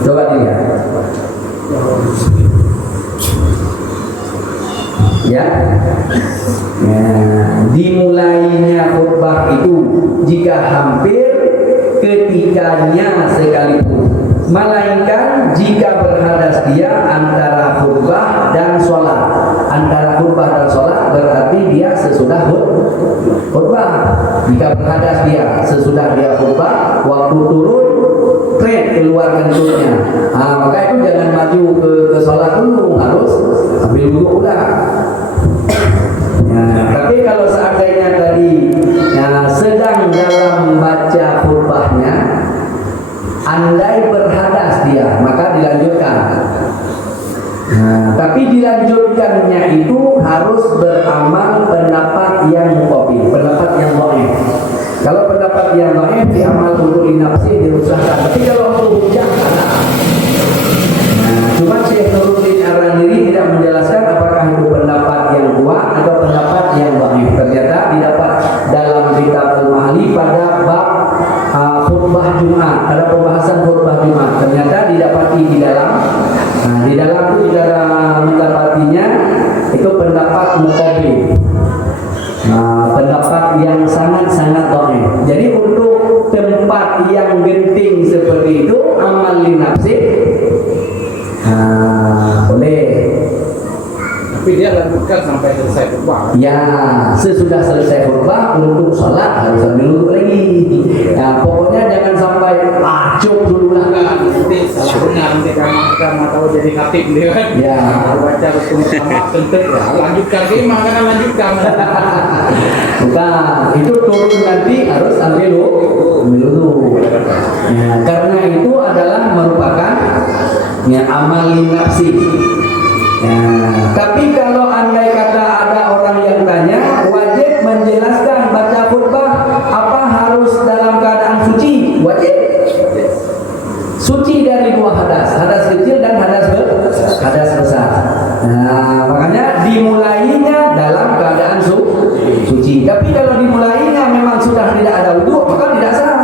Coba dilihat. Ya, dimulainya khutbah itu jika hampir ketikanya sekalipun, melainkan jika berhadas dia antara khutbah dan sholat. Antara khutbah dan sholat berarti dia sesudah khutbah. Jika berhadas dia sesudah dia khutbah, waktu turun keluar kentutnya, maka itu jangan maju ke sholat dulu, harus ambil wudhu ulang. Tapi kalau seandainya tadi sedang dalam membaca khutbahnya, andai berhadas dia, maka dilanjutkan. Tapi dilanjutkannya itu harus beramal pendapat yang muqabil, pendapat yang dhaif. Kalau pendapat yang dhaif diamal untuk nafsi dirusakkan. Tapi kalau untuk hujah ada. Cuma Syekh Nuruddin Ar-Ranini tidak menjelaskan apakah itu pendapat yang kuat atau pendapat yang dhaif. Ternyata didapat dalam kitab Al-Mahdi pada bab khutbah Jumat, ada pembahasan khutbah Jumat. Ternyata didapati di dalam itu cara mendapatinya itu pendapat muqabil. Pendapat yang sangat-sangat dhaif. Jadi untuk tempat yang genting seperti itu amal li nafsi dilanjutkan sampai selesai khutbah. Ya, sesudah selesai khutbah untuk sholat harus sambil duduk lagi. Ya, pokoknya jangan sampai acuk dulu lah. Nanti salah benar nanti kamu tahu jadi khatib dia kan. Ya. Baca rukun pertama tentu ya. Lanjutkan lagi makanya lanjutkan. Bukan, itu turun nanti harus ambil dulu. Ya, karena itu adalah merupakan ya, amal nafsi. Ya, tapi kalau andai kata ada orang yang tanya, wajib menjelaskan baca khutbah apa harus dalam keadaan suci? Wajib. Suci dari dua hadas kecil dan hadas besar. Nah, makanya dimulainya dalam keadaan suci. Tapi kalau dimulainya memang sudah tidak ada wudu, maka tidak sah.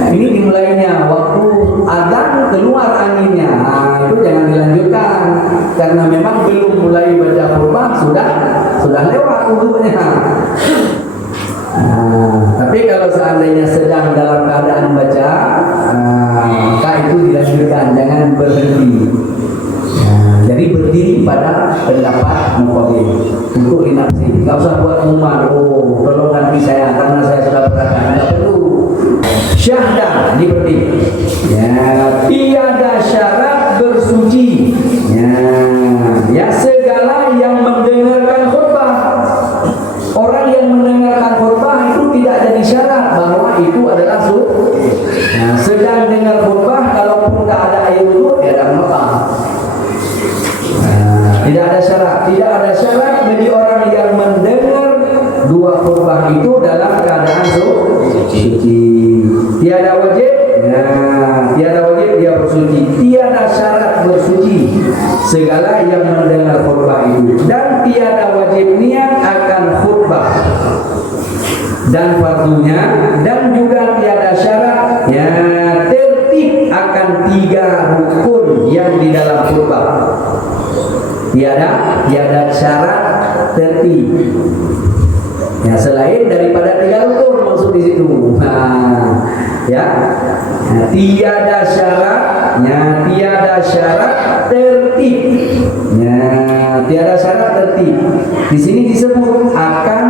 Nah, ini dimulainya waktu adzan keluar anginnya. Nah, itu jangan dilanjutkan karena memang belum mulai baca khutbah sudah lewat wudunya. Nah, tapi kalau seandainya sedang dalam keadaan baca, maka itu dilanjutkan, jangan berhenti. Jadi berdiri pada pendapat muqabil untuk dinafsi. Nggak usah buat umar, tolong nanti saya karena saya sudah berangkat. Nggak perlu. Syahdah ini berdiri. Ya, tiada syarat bersuci. Ya, segala yang mendengarkan khutbah. Orang yang mendengarkan khutbah itu tidak jadi syarat bahwa itu adalah suci. Nah, sedang dengar khutbah kalaupun tidak ada air wudu, ya tidak apa. Tidak ada syarat bagi orang yang mendengar dua khutbah itu dalam keadaan suci. Tiada wajib dia bersuci. Tiada syarat bersuci segala yang mendengar khutbah itu, dan tiada wajib niat akan khutbah dan fardunya, dan juga tiada syarat ya tertib akan 3 rukun yang di dalam khutbah. Tiada syarat tertib. Ya, selain daripada 3 rukun maksud di situ. Tiada syarat tertib. Tiada syarat tertib. Di sini disebut akan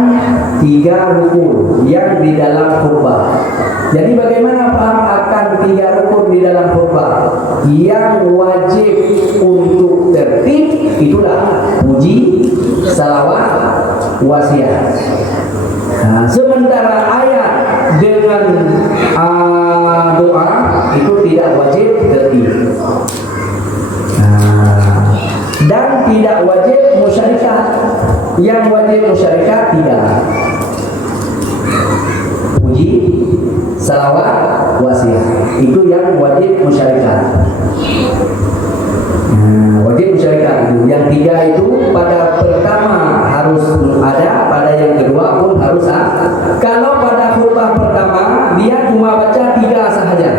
3 rukun yang di dalam khutbah. Jadi bagaimana paham akan 3 rukun di dalam khutbah? Yang wajib untuk tertib itulah puji, salawat, wasiat. Nah, sementara ayat dengan doa itu tidak wajib tertib. Dan tidak wajib musyarikat. Yang wajib musyarikat 3. Puji, salawat, wasiat. Itu yang wajib musyarikat. Wajib musyarikat itu. Yang 3 itu pada pertama harus ada, pada yang kedua pun harus ada. Kalau pada khutbah pertama dia cuma baca 3 sahaja.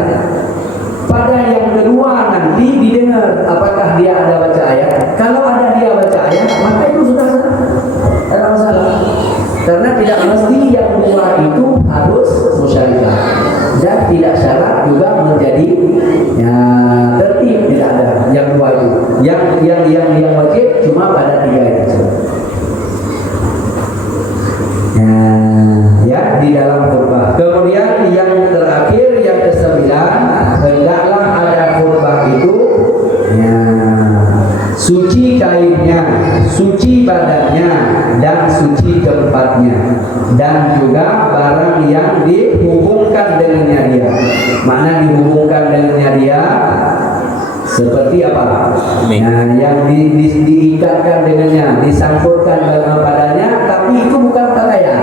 Pada yang kedua nanti didengar apakah dia ada baca ayat. Kalau ada dia baca ayat, maka itu sudah sah. Tidak ada masalah. Karena tidak mesti yang dua itu harus musyarikat. Dan tidak syarat juga menjadi ya, tertib, tidak ada yang dua itu. Yang wajib cuma pada 3 itu. Ya, di dalam khutbah. Kemudian yang terakhir, yang ke-9, hendaklah ada khutbah itu ya, suci kainnya, suci badannya, dan suci tempatnya, dan juga barang yang dihubungkan dengannya dia. Mana dihubungkan dengannya dia? Seperti apa? Nah, yang diikatkan dengannya, disangkutkan padanya, tapi itu bukan pakaian.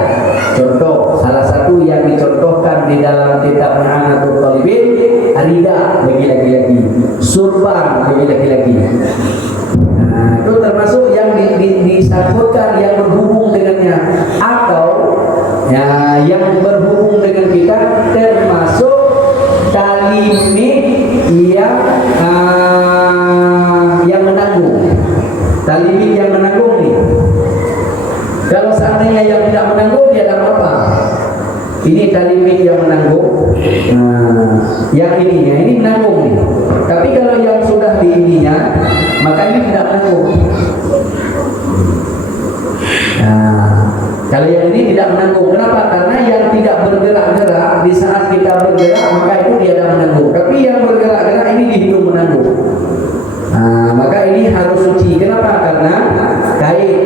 Contoh, salah satu yang dicontohkan di dalam kitab Ma'anatul Talibin, arida bagi laki-laki, surban bagi laki-laki. Nah, itu termasuk yang disangkutkan, yang berhubung dengannya, atau ya, yang berhubung dengan kita, termasuk tali mik yang menanggung. Tali mik yang menanggung nih. Kalau seandainya yang tidak menanggung, dia dapat apa? Ini tali mik yang menanggung. Yang ininya ini menanggung nih. Tapi kalau yang sudah di ininya, maka ini tidak menanggung. menanduk. Maka ini harus suci. Kenapa? Karena kain,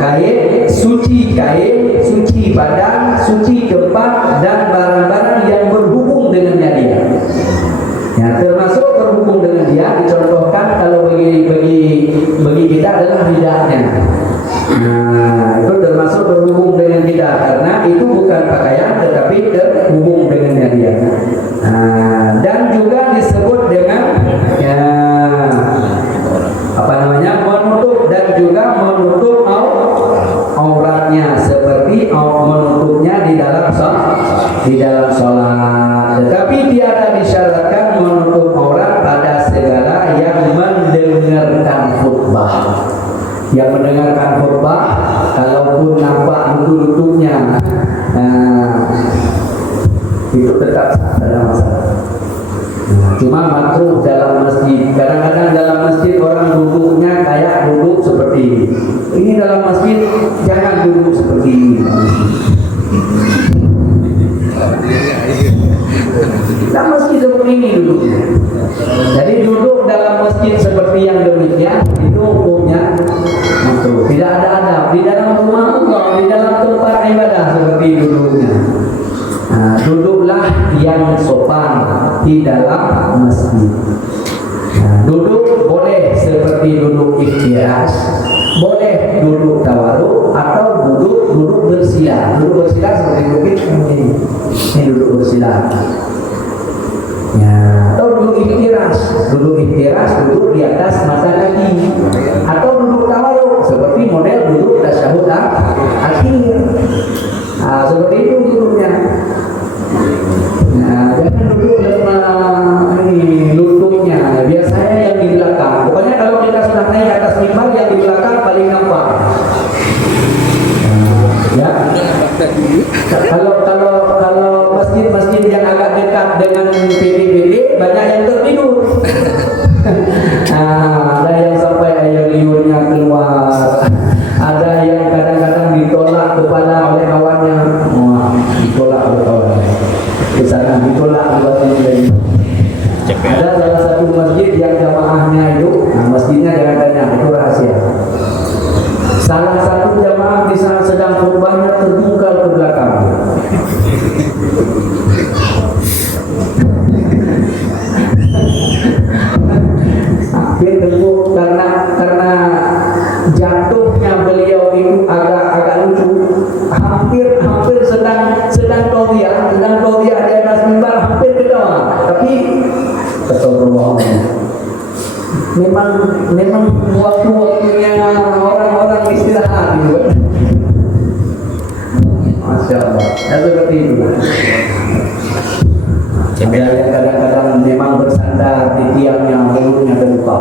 kain suci badan, suci tempat dan barang-barang yang berhubung dengannya dia. Ya, termasuk berhubung dengan dia dicontohkan kalau bagi kita adalah lidahnya. Itu termasuk berhubung dengan kita karena itu bukan pakaian tetapi terhubung dengannya dia. Dan juga disebut dengan menutup dan juga menutup auratnya seperti menutupnya di dalam sholat. Tetapi tiada disyaratkan menutup aurat pada segala yang mendengarkan khutbah. Yang mendengarkan khutbah, kalaupun nampak lututnya, itu tetap ada masalah. Cuma makruh dalam masjid. Kadang-kadang dalam masjid orang duduknya kayak duduk seperti ini. Ini dalam masjid jangan duduk seperti ini. Kita masjid seperti ini duduknya. Jadi duduk dalam masjid seperti yang demikian itu hukumnya makruh. Tidak ada adab di dalam rumah Allah, di dalam tempat ibadah seperti duduknya. Duduklah yang sopan di dalam masjid. Duduk boleh seperti duduk ikhtiras, boleh duduk tawaruk atau duduk bersila. Duduk bersila seperti duduk ini duduk bersila. Atau duduk ikhtiras, duduk di atas mata kaki, atau duduk tawaruk seperti model duduk tasyahud akhir. Seperti itu duduknya. Jangan duduk dengan lututnya. Biasanya yang di belakang. Pokoknya kalau kita sudah naik atas mimbar, yang di belakang paling nampak. Ya. Kalau masjid yang agak dekat dengan PD banyak yang tertidur. Ada yang sampai air liurnya keluar. Ada yang kadang-kadang ditolak kepala oleh kawannya. Ditolak oleh kawannya. Ke sana ditolak buat ini. Ada salah satu masjid yang jamaahnya itu, masjidnya jangan tanya, itu rahasia. Salah satu jamaah di saat sedang khutbahnya terbungkal ke belakang. Hampir tengok karena jatuhnya beliau itu agak lucu. Hampir sedang tauhiyah di atas mimbar, hampir ketawa. Tapi keterlaluan. Memang waktu-waktunya orang-orang istirahat gitu. Masya Allah. Ya seperti itu. Ada yang kadang-kadang memang bersandar di tiangnya, mulutnya terbuka.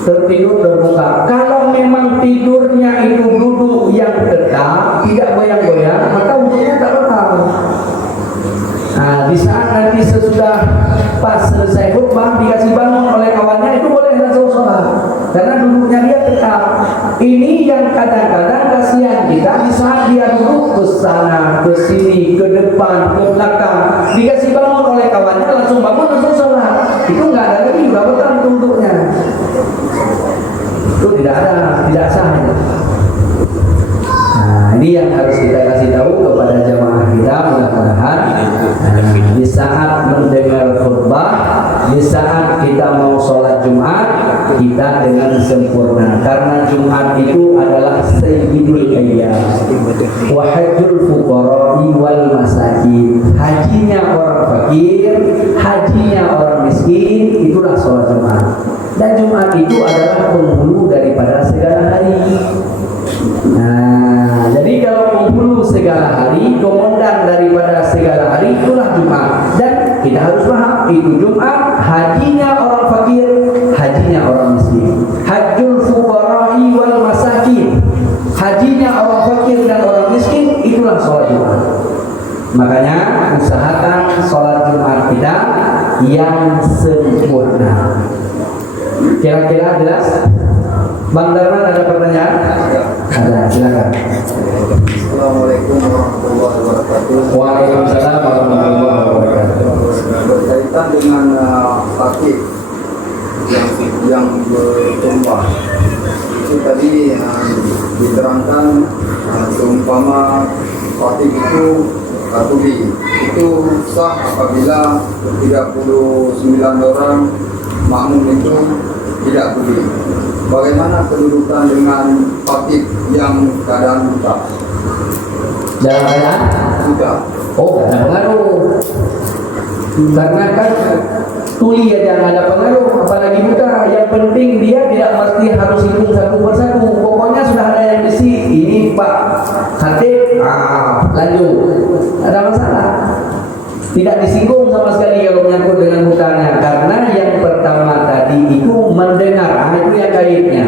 Tertidur terbuka. Kalau memang tidurnya itu duduk yang tetap, tidak goyang-goyang, maka wudhunya tak batal. Di saat nanti sesudah pas selesai khutbah dikasih bangun oleh kawannya, itu boleh langsung sholat karena duduknya dia tetap. Ini yang kadang-kadang kasihan kita, di saat dia duduk ke sana, ke sini, ke depan, ke belakang, dikasih bangun oleh kawannya, langsung bangun, langsung sholat. Itu nggak ada lagi, udah betul duduknya. Itu tidak sah. Ini yang harus kita kasih tahu kepada jamaah kita, mudah-mudahan di saat mendengar khutbah, di saat kita mau sholat Jumat, kita dengan sempurna. Karena Jumat itu adalah sayyidul ayyam, wa hajjul fuqara'i wal masakin. Hajinya orang fakir, hajinya orang miskin, itulah sholat Jumat. Dan Jumat itu adalah penghulu daripada segala hari. Jadi kalau penghulu segala hari, komandan daripada segala hari, itulah Jumat. Dan kita harus paham, itu Jumat hajinya orang fakir, hajinya orang miskin. Hajjul fuqara'i wal masakin, hajinya orang fakir dan orang miskin, itulah sholat Jumat. Makanya usahakan sholat Jumat kita yang sempurna. Kira-kira jelas? Bang Darman ada pertanyaan? Ada, silakan. Assalamualaikum warahmatullahi wabarakatuh. Waalaikumsalam warahmatullahi wabarakatuh. Berkaitan dengan sakit yang bertumpah. Itu tadi diterangkan seumpama fatih itu tuli itu sah apabila 39 orang makmum itu tidak tuli. Bagaimana kedudukan dengan fatih yang keadaan buta? Dalam keadaan Buta. oh ada pengaruh. Karena kan tuli aja nggak ada pengaruh, apalagi buta. Yang penting dia tidak mesti harus hitung satu persatu. Pokoknya sudah ada yang besi, ini Pak Khatib, lanjut, ada masalah. Tidak disinggung sama sekali kalau menyangkut dengan butanya, karena yang pertama tadi itu mendengar, itu yang kaitnya.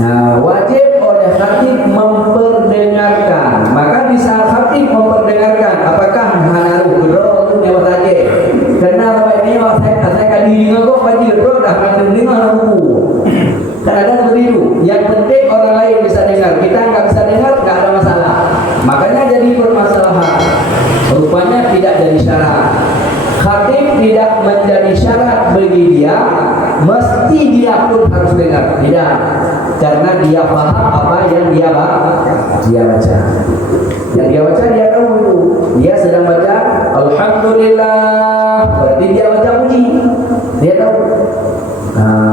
Nah, wajib oleh khatib memperdengarkan. Maka di saat khatib memperdengarkan, apakah hanaru kedua itu nyawa saja? Karena apa ini saya kali dengar kok bagi kedua dah kali dengar aku. Dan ada seperti itu. Yang penting orang lain bisa dengar, kita nggak bisa dengar, nggak ada masalah. Makanya jadi permasalahan. Rupanya tidak jadi syarat. Khatib tidak menjadi syarat bagi dia, mesti dia pun harus dengar. Tidak. Karena dia paham apa yang dia baca. Yang dia baca dia tahu itu. Dia sedang baca Alhamdulillah, berarti dia baca puji. Dia tahu.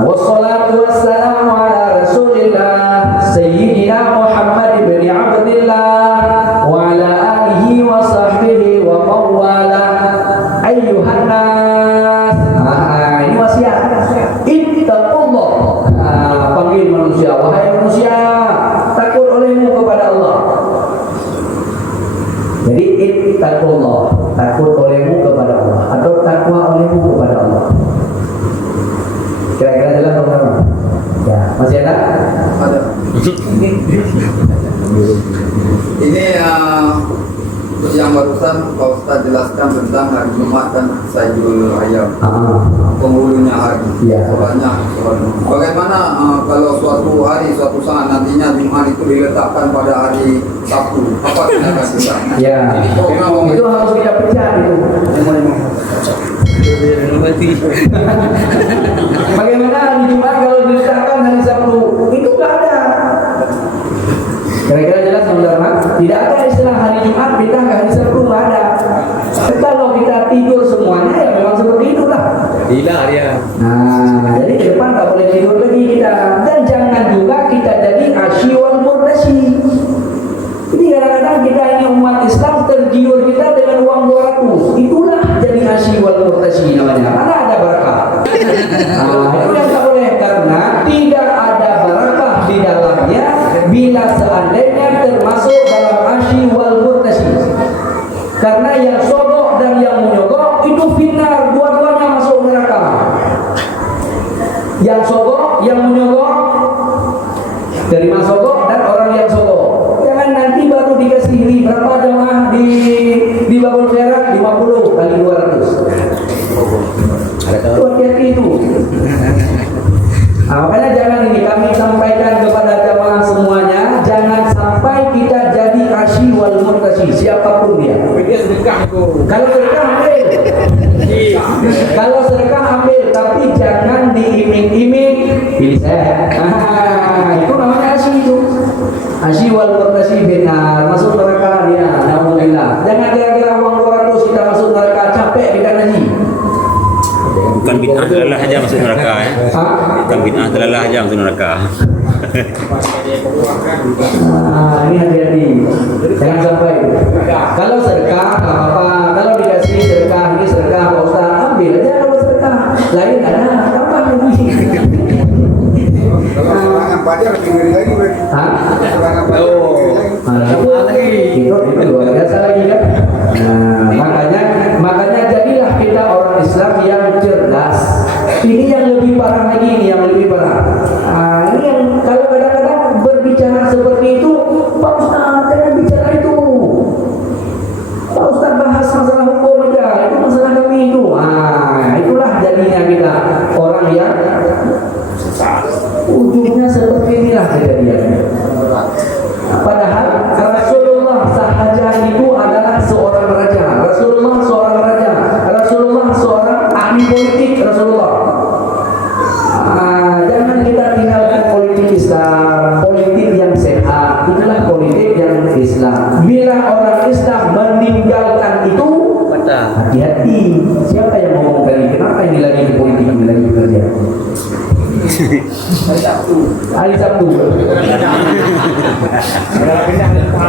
Wassalatu wassalamu ala Rasulillah Sayyidina Muhammad bin Abdillah wa ala alihi wa sahbihi wa mawala ayyuhan nas. Ini wasiat. Ittaqullah. Panggil manusia, wahai manusia, takut olehmu kepada Allah. Jadi ittaqullah, takut olehmu kepada Allah, atau takwa olehmu kepada Allah. Kira-kira jelas teman-teman? Ya, masih ada? Ada. Ini yang barusan Pak Ustaz jelaskan tentang hari Jumat dan Sayyidul Ayam. Penghulunya hari. Iya. Soalnya. Bagaimana kalau suatu hari, suatu saat nantinya Jumat itu diletakkan pada hari Sabtu? Apa tindakan kita? Ya. Itu harus kita pecah itu. Bagaimana hari Jumat kalau diletakkan hari Sabtu? Itu nggak ada. Kira-kira jelas teman-teman? Tidak ada istilah hari Jumat pindah ke hari Sabtu, nggak ada. Kalau kita tidur semuanya ya memang seperti itulah. Hilang dia. Nah, jadi ke depan nggak boleh tidur lagi kita. Dan jangan juga kita jadi asyiwal murdasi. Jadi kadang-kadang kita ini umat Islam tergiur kita dengan uang 200. Itulah jadi asyiwal murdasi namanya. Mana ada barakah? Nah, itu yang tak boleh, karena tidak ada barakah di dalamnya bila seandainya termasuk dalam asyiwal murdasi. Karena yang sogok dan yang menyogok itu finar, dua-duanya masuk neraka. Yang sogok, yang menyogok, terima sogok dan orang yang sogok. Jangan nanti baru dikasih ini berapa jamaah di Babul Khairat 50 kali 200. Itu hati-hati itu. Nah, makanya jangan ini kami sampaikan kepada jamaah semuanya, jangan sampai kita jadi asyi wal murtasi siapapun dia. Dia sedekah itu. Kalau sedekah ambil, kalau sedekah ambil, tapi jangan diiming-iming pilih saya. Itu namanya asyi itu. Asyi wal murtasi benar, masuk neraka dia. Alhamdulillah. Jangan kira-kira uang 200 kita masuk neraka, capek kita ngaji. Bukan bid'ah terlalah aja masuk neraka ya. Bukan bid'ah terlalah aja masuk neraka. Ini hati-hati, jangan sampai. Kalau sedekah nggak apa-apa, kalau dikasih sedekah ini sedekah Pak Ustaz, ambil aja kalau sedekah. Lain ada tambah lagi. Kalau serangan pajak lebih ngeri lagi berarti. Serangan pajak lebih ngeri lagi. Itu luar biasa lagi kan. Makanya jadilah kita orang Islam yang cerdas. Ini yang lebih parah lagi, ini yang lebih parah. Ini yang kalau kadang-kadang berbicara seperti itu, Pak Ustaz jangan bicara itu. Pak Ustaz bahas masalah hukum aja, itu masalah kami itu. politik Rasulullah. Jangan kita tinggalkan politik Islam, politik yang sehat. Itulah politik yang Islam. Bila orang Islam meninggalkan itu, hati-hati. Siapa yang ngomong tadi? Kenapa ini lagi di politik, ini lagi bekerja? Hari Sabtu.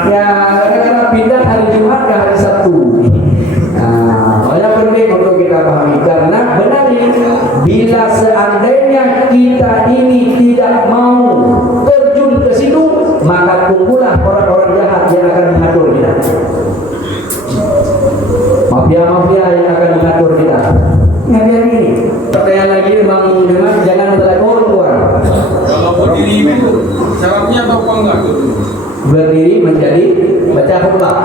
Ya, karena pindah hari Jumat ke hari Sabtu. Banyak penting untuk kita pahami, karena benar ini, bila seandainya kita ini tidak mau terjun ke situ, maka tunggulah orang-orang jahat yang akan mengatur kita, mafia-mafia yang akan mengatur kita. Hati-hati. Pertanyaan lagi Bang Demas, jangan telepon tuan. Kalau berdiri itu syaratnya apa enggak? Berdiri menjadi baca khutbah.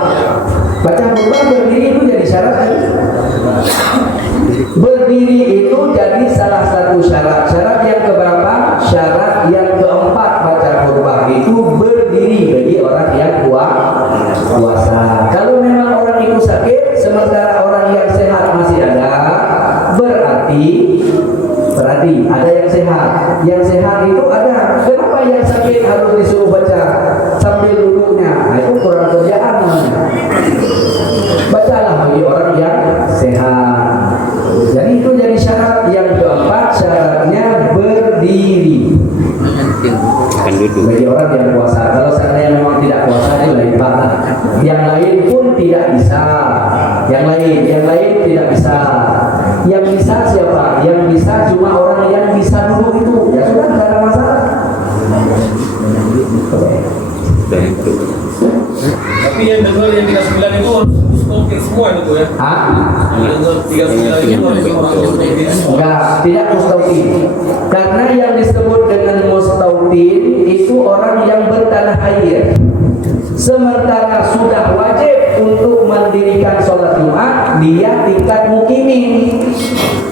Baca khutbah berdiri itu jadi syarat kan? Berdiri itu jadi salah satu syarat. Syarat yang keberapa? Syarat yang keempat baca khutbah itu berdiri bagi orang yang puasa. Kalau memang orang itu sakit, sementara orang yang sehat masih ada, berarti ada yang sehat. Yang sehat itu ada. Kenapa yang sakit harus disuruh baca sambil duduknya? Nah, itu kurang kerjaan namanya. Bacalah bagi orang yang sehat. Jadi itu jadi syarat yang keempat, syaratnya berdiri. Bukan duduk. Bagi orang yang puasa. Kalau seandainya memang tidak puasa, itu lain batal. Yang lain pun tidak bisa. Yang lain tidak bisa. Yang bisa siapa? Yang bisa cuma orang yang bisa duduk itu. Ya sudah, tidak ada masalah. Tapi yang dengar yang 39 itu stokin semua itu ya. Yang dengar 39 itu Enggak, tidak mustautin. Karena yang disebut dengan mustautin itu orang yang bertanah air. Sementara sudah wajib untuk mendirikan sholat Jumat, dia tingkat mukimin.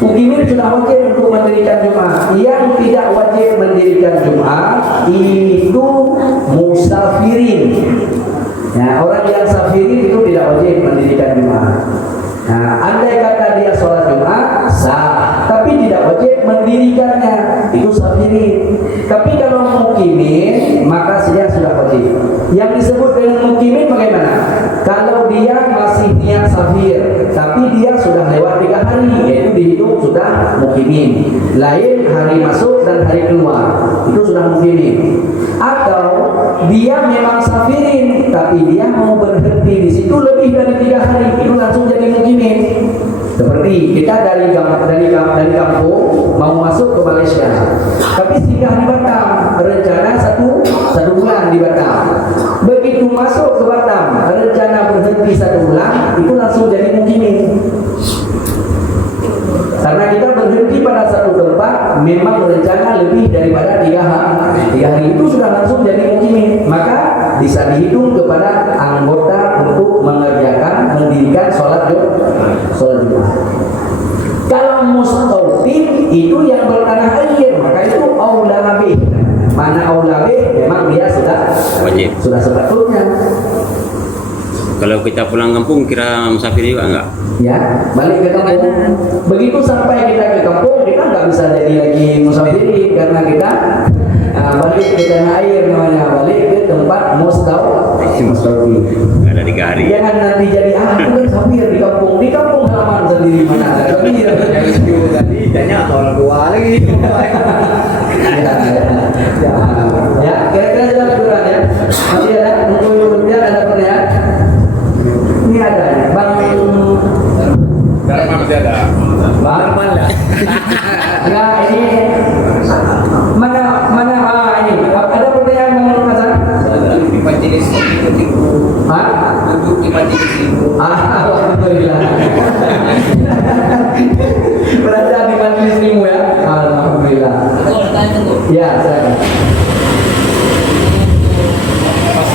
Mukimin sudah wajib untuk mendirikan Jumat. Yang tidak wajib mendirikan Jumat itu musafirin. Nah, orang yang safirin itu tidak wajib mendirikan Jumat. Nah, andai kata dia sholat Jumat sah, tapi tidak wajib mendirikannya, itu safirin. Tapi kalau mukimin, maka dia sudah wajib. Yang disebut dengan mukimin bagaimana? Kalau dia masih niat safir, tapi dia sudah lewat 3 hari, yaitu dihitung sudah mukimin. Lain hari masuk dan hari keluar, itu sudah mukimin. Atau dia memang safirin, tapi dia mau berhenti di situ lebih dari 3 hari, itu langsung jadi mukimin. Seperti kita dari kampung mau masuk ke Malaysia, tapi singgah di Batam, rencana satu bulan di Batam. Begitu masuk ke Batam, rencana berhenti 1 bulan, itu langsung jadi mukimin. Karena kita berhenti pada satu tempat, memang rencana lebih daripada 3 hari, itu sudah langsung jadi mukimin. Maka bisa dihitung kepada anggota untuk mendirikan sholat Jumat. Kalau mustautin itu yang bertanah air, maka itu aula bih. Mana aula bih? Memang dia sudah Wajib. Sudah sepatutnya. Kalau kita pulang kampung kira musafir juga enggak? Ya, balik ke kampung. Begitu sampai kita ke kampung, kita nggak bisa jadi lagi musafirin karena kita balik ke tanah air namanya, balik ke tempat mustautin. Enggak ada 3 hari. Jangan nanti jadi aku kan safir di kampung halaman sendiri mana ada safir. tadi tanya orang tua lagi. Ya, kira-kira jelas kurang ya. Masih ada nunggu ada pertanyaan? Ini ada ya, Bang. Dalam masih ada. Bang mana? Ya ini mana ini? Ada pertanyaan Bang Hasan? Di majelis itu. Hah? Duduk di majelis itu. Alhamdulillah. Berada di majelis ilmu ya. Alhamdulillah. Ya, saya.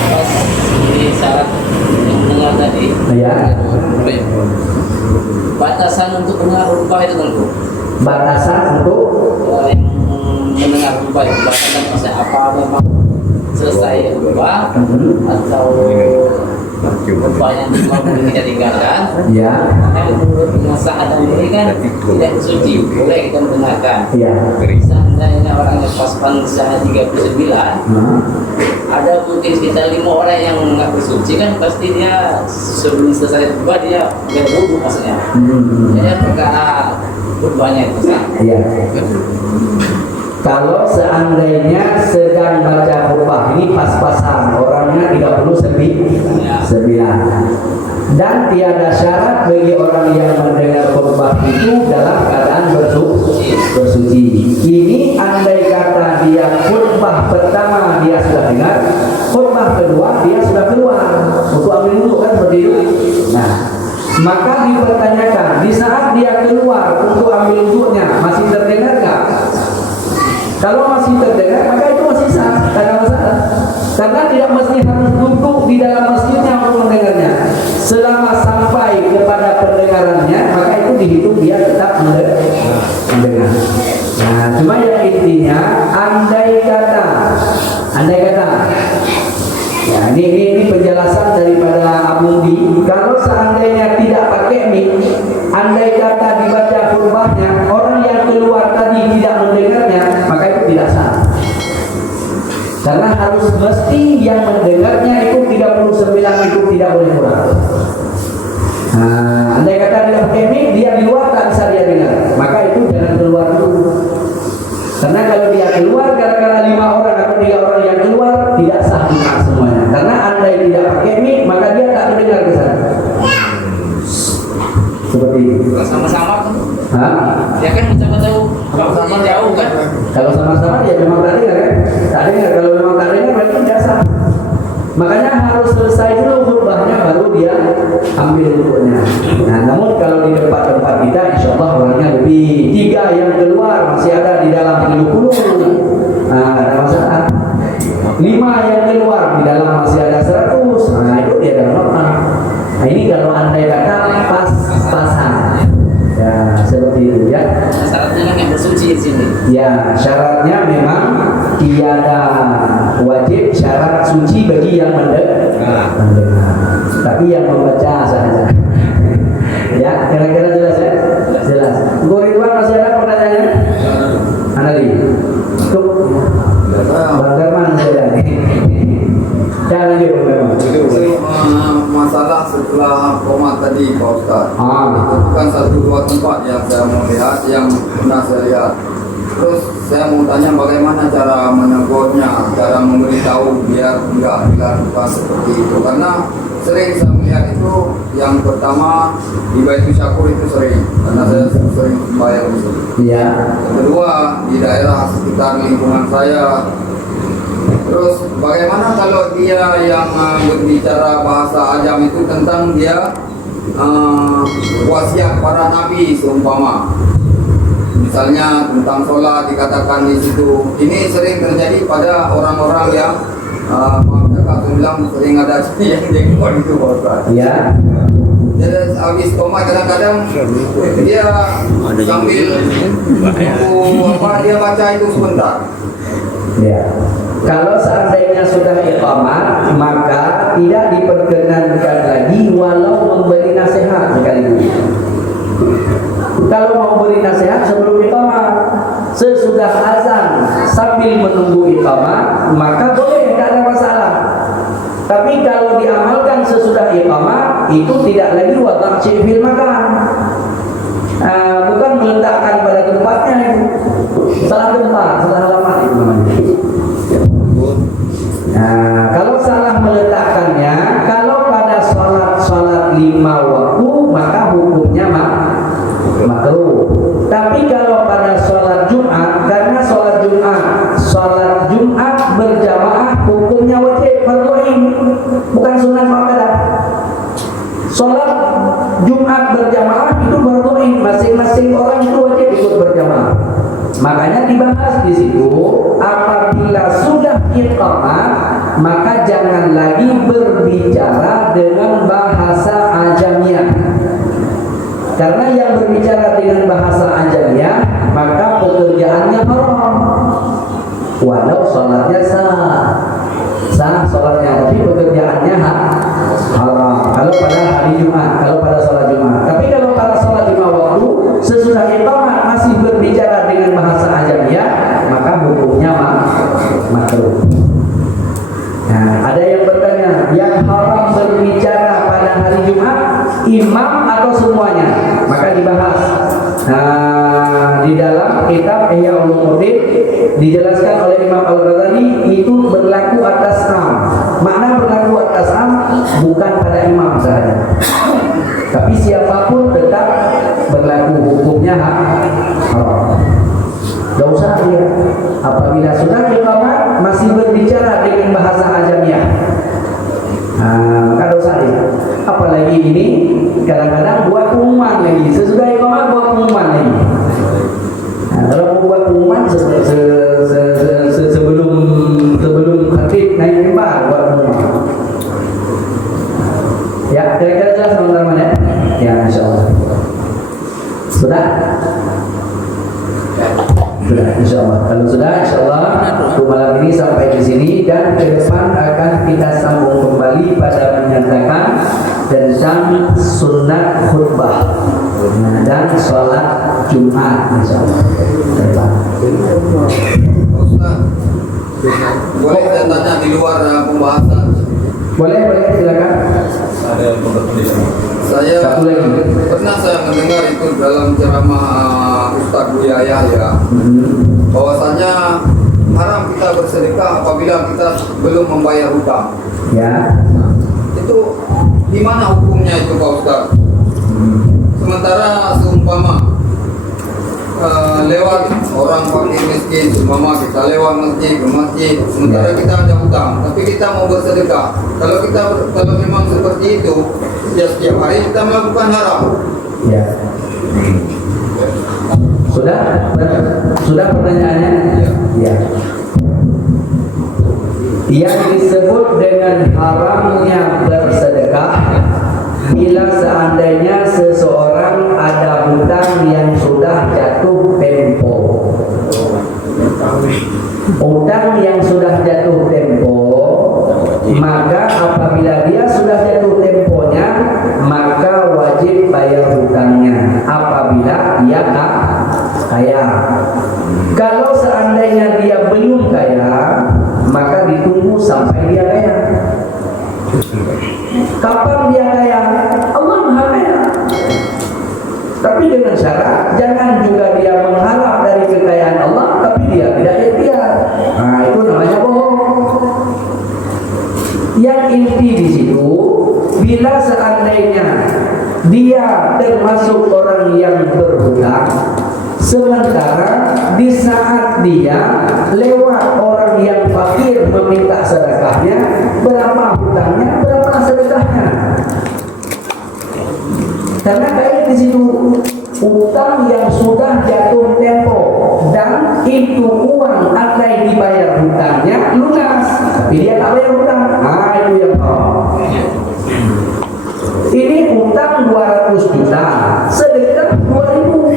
Pas di syarat yang mendengar tadi. Ya. Batasan untuk mendengar khutbah itu kan, Bu? Batasan untuk Yang mendengar khutbah itu batasan masa apa memang selesai khutbah atau khutbah yang 50 kita tinggalkan. Ya. Maka menurut masa Adam ini kan tidak suci, boleh kita mendengarkan. Ya. Seandainya orangnya pas misalnya 39, ada mungkin sekitar 5 orang yang nggak bersuci kan pasti dia sebelum selesai khutbah dia berwudu maksudnya. Jadi perkara khutbahnya itu sah. Iya. Kalau seandainya sedang baca khutbah ini pas-pasan orangnya 39 dan tiada syarat bagi orang yang mendengar khutbah itu dalam keadaan bersuci. Ini andai kata dia khutbah pertama dia sudah dengar, khutbah kedua dia sudah keluar untuk ambil wudhu kan seperti itu. Nah, maka dipertanyakan di saat dia keluar untuk ambil wudhunya masih terdengar nggak? Kalau masih terdengar maka itu masih sah, tidak ada masalah. Karena tidak mesti harus duduk di dalam masjidnya untuk mendengarnya. Selama sampai kepada pendengarannya maka itu dihitung dia tetap mendengar. Nah, cuma yang intinya andai kata ya ini penjelasan daripada Amudi. Kalau seandainya tidak pakai mic, andai kata dibaca khutbahnya orang yang keluar tadi tidak mendengarnya, maka itu tidak sah. Karena harus mesti yang mendengarnya itu 39 itu tidak boleh kurang. Nah, andai kata dia pakai mic, dia di luar tak bisa dia dengar, maka itu jangan keluar dulu. Karena kalau dia keluar gara-gara 5 orang atau 3 orang yang keluar tidak sah juga semuanya. Karena andai tidak pakai mic maka dia tak mendengar ke sana. Seperti itu. Sama-sama kan? Hah? Ya kan sama tahu sama jauh kan? Kalau sama-sama ya memang tak dengar kan? Tak dengar. Kalau memang tak dengar berarti tidak sah. Makanya harus selesai dulu khutbahnya baru dia ambil wudhunya. Nah, namun kalau di tempat-tempat kita insya Allah orangnya lebih 3 yang keluar masih ada di dalam 70. Nah, ada masalah. 5 yang keluar di dalam masih ada 100. Nah, itu dia dalam normal. Nah, ini kalau andai kata pas-pasan. Ya, seperti itu ya. Syaratnya kan yang bersuci di sini. Ya, syaratnya memang tiada wajib syarat suci bagi yang mendengar. Tapi yang membaca saja. Ya, kira-kira jelas ya? Jelas. Guru Ridwan masih ada pertanyaannya? Anali. Cukup. Bang Darman masih ada nih. Ya, lanjut Bang Darman. Masalah setelah komat tadi Pak Ustaz, itu bukan 1-2 tempat yang saya mau lihat, yang pernah saya lihat. Terus saya mau tanya bagaimana cara menegurnya, cara memberitahu biar tidak dilakukan seperti itu. Karena sering saya melihat itu, yang pertama di Baitul Syakur itu sering, karena saya sering membayar di situ. Iya. Yang kedua di daerah sekitar lingkungan saya. Terus bagaimana kalau dia yang berbicara bahasa ajam itu tentang dia wasiat para nabi seumpama. Misalnya tentang sholat dikatakan di situ. Ini sering terjadi pada orang-orang yang aku bilang sering ada yang jenggot itu Pak Ustaz. Iya. Jadi habis koma kadang-kadang dia sambil dia baca itu sebentar. Ya. Kalau seandainya sudah iqamah, maka tidak diperkenankan lagi walau memberi nasihat sekaligus. Kalau mau beri nasihat sebelum iqamah, sesudah azan sambil menunggu iqamah, maka boleh, tidak ada masalah. Tapi kalau diamalkan sesudah iqamah, itu tidak lagi wadah fil makan. Bukan meletakkan pada tempatnya itu. Salah tempat, salah alamat itu namanya. Nah, kalau salah meletakkannya, kalau pada sholat 5 waktu, maka hukumnya makruh. Tapi kalau pada sholat Jumat, karena sholat Jumat berjamaah hukumnya wajib fardhu ain, bukan sunat muakkadah. Sholat Jumat berjamaah itu fardhu ain, masing-masing orang itu wajib ikut berjamaah. Makanya dibahas di situ, apabila sudah iqamah, maka jangan lagi berbicara dengan bahasa ajamiyah. Karena yang berbicara dengan bahasa ajamiyah, maka pekerjaannya haram. Walau sholatnya sah sholatnya, tapi pekerjaannya haram. kitab Ihya Ulumuddin dijelaskan oleh Imam Al-Ghazali itu berlaku atas am. Makna berlaku atas am bukan pada imam saja, tapi siapapun tetap berlaku hukumnya haram. Gak usah dia apabila sudah iqamah masih berbicara dengan bahasa ajamiyah, maka dosa dia. Apalagi ini kadang-kadang buat pengumuman lagi, sesudah iqamah buat pengumuman lagi. Kalau buat pengumuman sebelum khatib naik mimbar buat pengumuman. Ya, kira-kira jelas teman-teman ya? Ya, insyaallah. Sudah? Sudah, insyaallah. Kalau sudah, insyaallah untuk malam ini sampai di sini, dan ke depan akan kita sambung kembali pada menyatakan tentang sunat khutbah dan sholat Jumat, insyaallah. Ustaz, boleh saya tanya di luar pembahasan? Boleh, silakan. Ada pembahasan. Saya Satu lagi. pernah saya mendengar itu dalam ceramah Ustaz Buya Yahya, bahwasanya haram kita bersedekah apabila kita belum membayar hutang. Ya. Itu gimana hukumnya itu Pak Ustaz? Sementara seumpama lewat orang fakir miskin, seumpama kita lewat masjid ke masjid, sementara kita ada hutang, tapi kita mau bersedekah. Kalau memang seperti itu, ya setiap hari kita melakukan haram. Ya. Sudah pertanyaannya? Ya. Yang disebut dengan haramnya bersedekah bila seandainya seseorang ada hutang yang sudah jatuh tempo. Hutang yang sudah jatuh tempo, maka apabila dia sudah jatuh temponya, maka wajib bayar hutangnya apabila dia kaya. Kalau seandainya dia belum kaya, maka ditunggu sampai dia kaya. Kapan dia kaya? Allah Maha Kaya. Tapi dengan syarat jangan juga dia mengharap dari kekayaan Allah, tapi dia tidak ikhtiar. Nah, itu namanya bohong. Yang inti di situ, bila seandainya dia termasuk orang yang berhutang, sementara di saat dia lewat orang yang fakir meminta sedekahnya, berapa hutangnya, berapa sedekahnya. Karena kayak di situ hutang yang sudah jatuh tempo dan itu uang andai dibayar hutangnya lunas, tapi dia tak bayar hutang. Nah, itu yang haram. Ini hutang 200 juta, sedekah 2.000.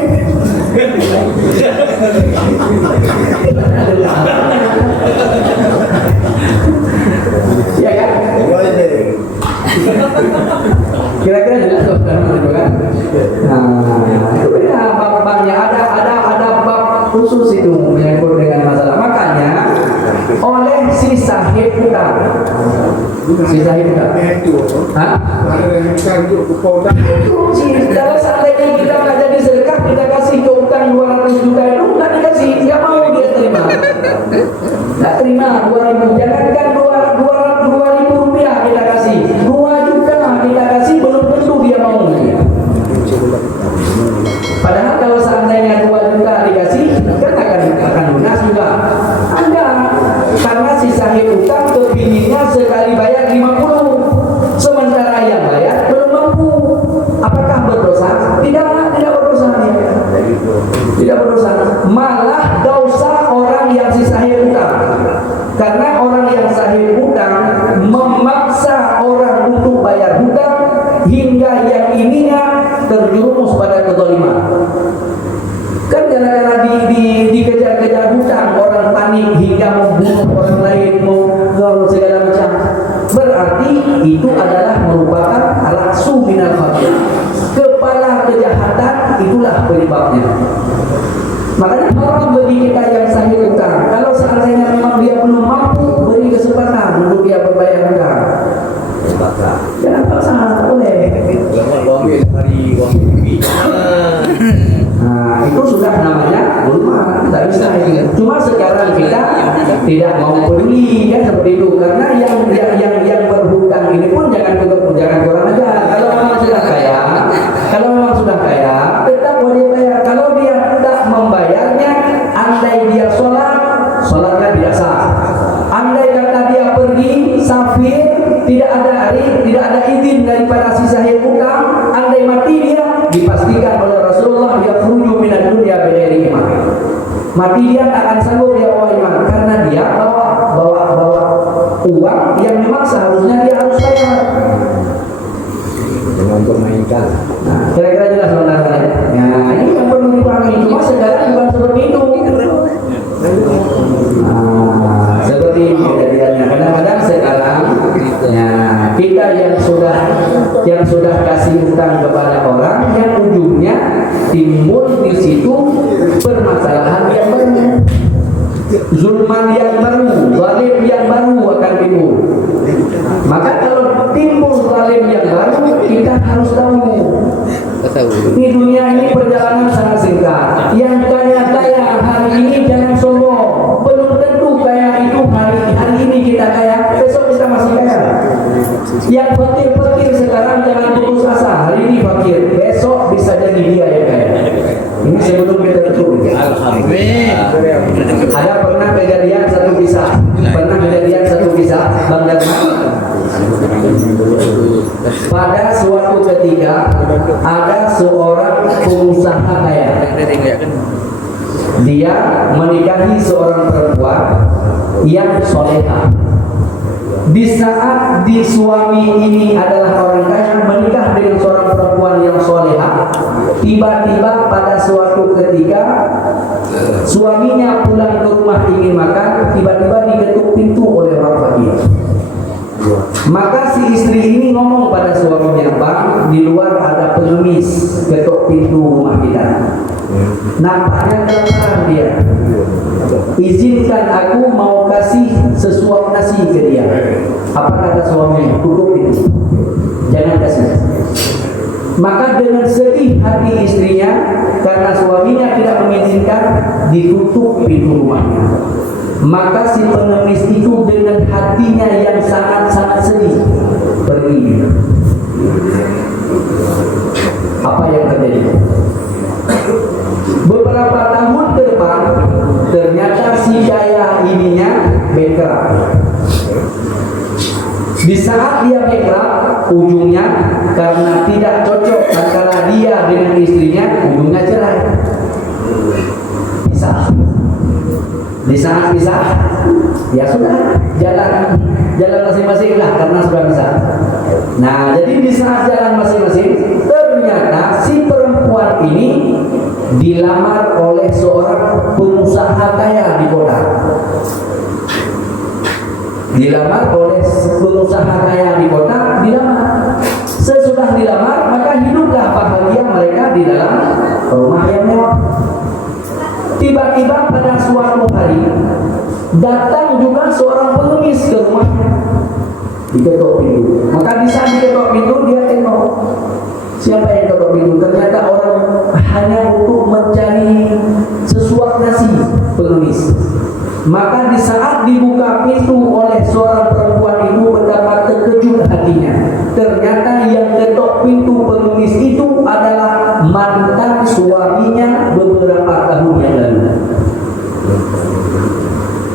Ya kan? Kira-kira jelas kan? Nah, itu ya bab-babnya ada bab khusus itu menyangkut dengan masalah. Makanya oleh si sahib hutang, hah? Kalau seandainya kita nggak jadi sedekah, kita kasih ke hutang 200 juta itu nggak dikasih, nggak mau dia terima, nggak terima 2.000. Jangankan 2.000 rupiah kita kasih, 2 juta kita kasih, belum tentu dia mau. Padahal kalau seandainya 2 juta dikasih, kan akan lunas juga. Anda karena si sahib hutang kepinginnya sekali bayar 50, sementara yang bayar belum mampu. Apakah berdosa? Tidak berdosa dia. Tidak berdosa. Malah dosa orang yang si sahib hutang. Karena orang yang sahib hutang memaksa orang untuk bayar hutang hingga yang ininya terjerumus pada kezaliman. Kan gara-gara dikejar-kejar hutang, orang panik hingga membunuh orang lain, mau segala macam. Berarti itu adalah merupakan raksu minal khatir. Kepala kejahatan, itulah penyebabnya. Makanya haram bagi kita yang sahih hutang. Kalau seandainya memang dia belum mampu, beri kesempatan untuk dia berbayar hutang. Jangan paksa, boleh. Nah, itu sudah namanya zulma. tidak mau peduli kan seperti itu. Karena yang berhutang ini pun jangan kurang ajar. Kalau memang sudah kaya, tetap wajib bayar. Kalau dia tidak membayarnya, andai dia sholatnya tidak sah. Andai kata dia pergi safir, tidak ada izin daripada si sahib hutang, andai mati dia, dipastikan oleh Rasulullah yakhruju minad dunya bighairi iman. Mati dia tak akan sanggup dia bawa iman, karena dia bawa uang yang memang seharusnya dia harus bayar. Jangan permainkan. Nah, kira-kira jelas saudara. Ya, ini yang perlu dipahami. Cuma sekarang bukan seperti itu. Nah, seperti ini kejadiannya. Kadang-kadang sekarang ya, kita yang sudah kasih hutang kepada orang, yang ujungnya timbul di situ permasalahan yang baru, zulman yang baru, zalim yang baru akan timbul. Maka kalau timbul zalim yang baru, kita harus tahu di dunia ini perjalanan sangat singkat. Yang kaya-kaya hari ini jangan sombong. Belum tentu kaya itu hari ini kita kaya, besok kita masih kaya. Yang fakir sekarang jangan putus asa. Hari ini fakir, besok bisa jadi dia yang kaya. Ini sebelum kita tutup. Ada pernah kejadian satu kisah. Bang Darman. Pada suatu ketika ada seorang pengusaha kaya. Dia menikahi seorang perempuan yang soleha. Di saat suami ini adalah orang kaya menikah dengan seorang perempuan yang soleha, tiba-tiba pada suatu ketika suaminya pulang ke rumah ingin makan, tiba-tiba diketuk pintu oleh orang fakir. Maka si istri ini ngomong pada suaminya, "Bang, di luar ada pengemis ketuk pintu rumah kita." Nampaknya kelaparan dia. "Izinkan aku mau kasih sesuap nasi ke dia." Apa kata suaminya? "Tutup pintu, jangan kasih." Maka dengan sedih hati istrinya karena suaminya tidak mengizinkan, ditutup pintu rumahnya. Maka si pengemis itu dengan hatinya yang sangat-sangat sedih pergi. Apa yang terjadi? Beberapa tahun ke depan ternyata si daya ininya bankrupt. Di saat dia bankrupt, ujungnya karena tidak cocok antara dia dengan istrinya, ujungnya cerai. Pisah. Di saat pisah, ya sudah jalan masing-masing lah karena sudah bisa. Nah, jadi di saat jalan masing-masing, ternyata si perempuan ini dilamar oleh seorang pengusaha kaya di kota. Dilamar oleh pengusaha kaya di kota, dilamar. Sesudah dilamar, maka hiduplah bahagia mereka di dalam rumah yang mewah. Tiba-tiba pada suatu hari datang juga seorang pengemis ke rumahnya, diketok pintu. Maka di saat diketok pintu dia tengok siapa yang ketok pintu. Ternyata orang hanya untuk mencari sesuap nasi pengemis. Maka di saat dibuka pintu oleh seorang perempuan itu, betapa terkejut hatinya. Ternyata yang ketok pintu pengemis itu adalah mantan suaminya beberapa tahun yang lalu.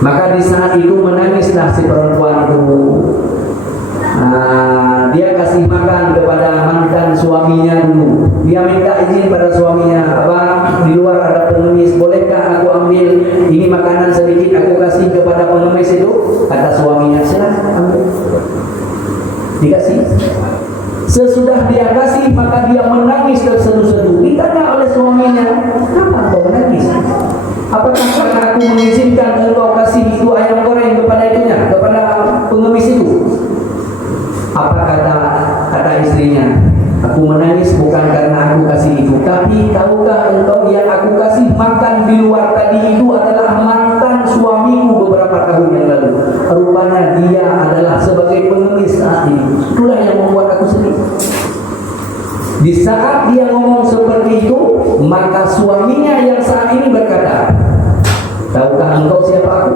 Maka di saat itu menangislah si perempuan itu. Dia kasih makan kepada mantan suaminya dulu. Dia minta izin pada suaminya, "Abang, di luar ada pengemis, bolehkah aku ambil ini makanan sedikit aku kasih kepada pengemis itu?" Kata suaminya, "Silakan ambil." Dikasih. Sesudah dia kasih, maka dia menangis terseduh-seduh. Ditanya oleh suaminya, "Kenapa kau menangis? Apakah karena aku mengizinkan engkau kasih itu ayam goreng kepada pengemis itu?" Apa kata istrinya? "Aku menangis bukan karena aku kasih itu, tapi tahukah engkau yang aku kasih makan di luar tadi itu adalah mantan suamiku beberapa tahun yang lalu. Rupanya dia adalah sebagai pengemis saat ini. Itulah yang membuat aku sedih." Di saat dia ngomong seperti itu, maka suaminya yang saat ini berkata, "Tahukah engkau siapa aku?"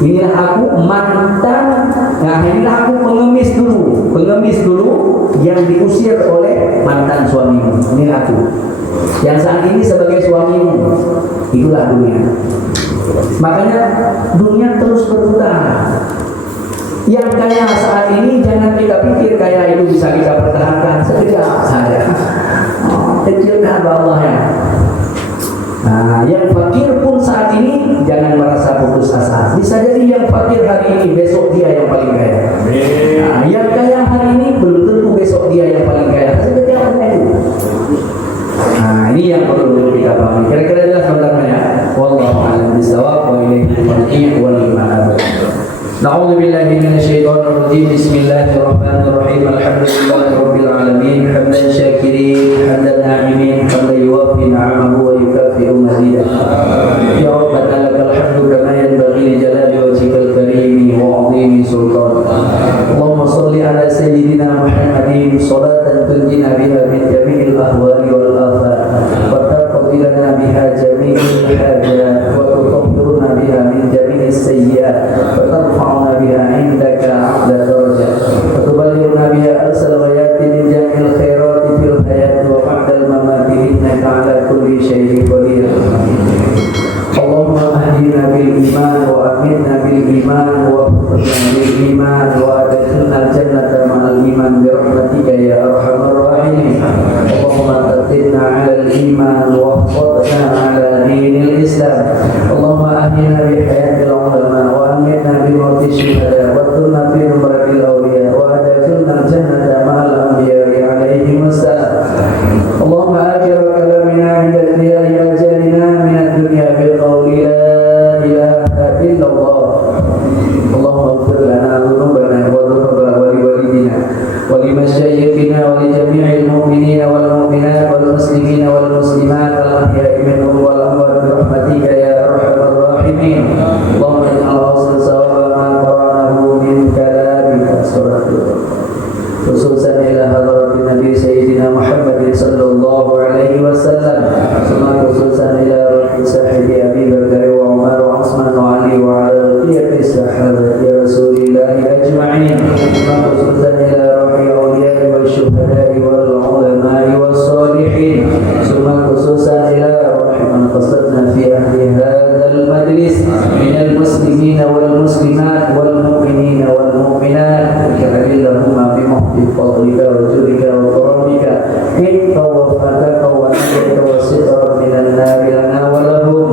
Inilah aku mantan. Nah, inilah aku pengemis dulu yang diusir oleh mantan suamimu. Ini aku yang saat ini sebagai suamimu. Itulah dunia. Makanya dunia terus berputar. Yang kaya saat ini jangan kita pikir kaya itu bisa kita pertahankan sekejap saja. Kecilkan Allah ya. Nah, yang fakir pun saat ini jangan merasa putus asa. Bisa jadi yang fakir hari ini besok dia yang paling kaya. Nah, yang kaya hari ini belum tentu besok dia yang paling kaya. Sekejap itu. Nah, ini yang perlu kita pahami. Kira-kira jelas sebenarnya. Wallahu a'lam bishawab wa ilaihi al-marji' wal ma'ab. Na'udzu billahi minasy syaithanir rajim. Bismillahirrahmanirrahim. Alhamdulillahi rabbil alamin. Hamdan syakirin, hamdan na'imin, hamdan yuwaffi ni'amahu wa yukafi'u mazidah. Ya Rabbana lakal hamdu kama yanbaghi li jalali wajhikal karim wa 'azimi sultan. Allahumma shalli ala sayyidina Muhammadin salatan tunjina biha min jami'il ahwali wal afat wa taqdi lana biha jami'il hajat wa tutahhiruna biha min jami'is sayyi'at wa tarfa'una biha 'indaka 'ala darajat wa tuballighuna biha arsal ghayati min jami'il khairati fil hayati wa ba'dal mamati innaka 'ala kulli syai'in qadir. Allahumma ahdina bil iman wa aminna bil iman wa fitna bil iman wa adkhilna al jannata ma'al iman bi rahmatika ya arhamar rahimin. Allahumma tatina 'ala al iman wa fadna 'ala dinil islam. Allahumma ahdina bi hayatil ulama wa aminna bi mauti syuhada wa tunna fi numratil awliya wa adkhilna al jannata ma'al anbiya alaihim assalam. Allahumma akhir kalamina 'inda intihai ajalina min ad-dunya bil qawli la ilaha illallah. Allahumma ighfir lana dhunubana wa dhunuba waliwalidina wa limasyayikhina wa li jami'il mu'minina wal mu'minat wal muslimina wal muslimat al ahya'i minhum wal amwat bi rahmatika ya arhamar rahimin. Allahumma ij'al awsal sawaba ma qara'nahu min kalamika suratul khususan ila hadratin Nabi Sayyidina Muhammadin sallallahu alaihi wasallam, sama khususan ila ruhi sahibi Abi Bakar wa Umar wa Utsman wa Ali wa ala qiyati sahabati Rasulillahi ajma'in, sama khususan ila ruhi awliya'i wa syuhada'i wal ulama'i was salihin, sama khususan ila ruhi man qasadna fi ahli hadzal majlis minal muslimina wal muslimat wal mu'minina wal mu'minat ka'illahumma bi بفضلك وجودك وكرمك إنك وفقك ونجك وسترا من النار لنا ولهم.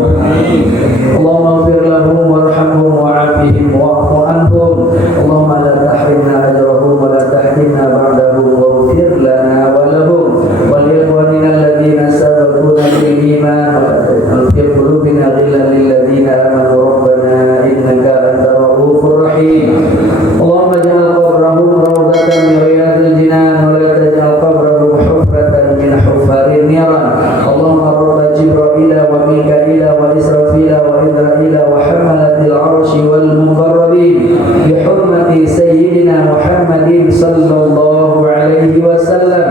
اللهم اغفر لهم وارحمهم وعافهم واعف عنهم. اللهم لا تحرمنا أجرهم ولا تحرمنا بعدهم واغفر لنا ولهم ولإخواننا الذين سبقونا بالإيمان ولا تجعل في قلوبنا غلا للذين آمنوا ربنا إنك أنت الرؤوف الرحيم. اللهم اجعل قبرهم روضة من رياض الجنان ولا تجعل قبرهم حفرة من حفار النيران. اللهم رب جبرائيل وميكائيل وإسرافيل وإسرائيل وحملة العرش والمقربين بحرمة سيدنا محمد صلى الله عليه وسلم.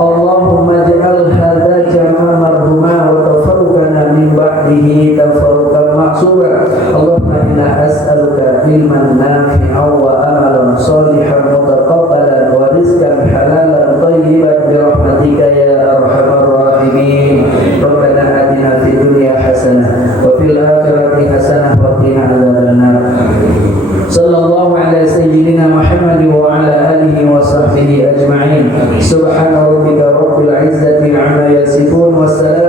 اللهم اجعل هذا جمعا مرحوما وتفرقنا من بعده تفرقا معصوما. اللهم إنا أسألك علما نافعا وأملا صالحا متقبلا ورزقا حلالا طيبا برحمتك يا أرحم الراحمين. ربنا آتنا في الدنيا حسنة وفي الآخرة حسنة وقنا عذاب النار. صلى الله على سيدنا محمد وعلى آله وصحبه أجمعين. سبحان ربك رب العزة عما يصفون والسلام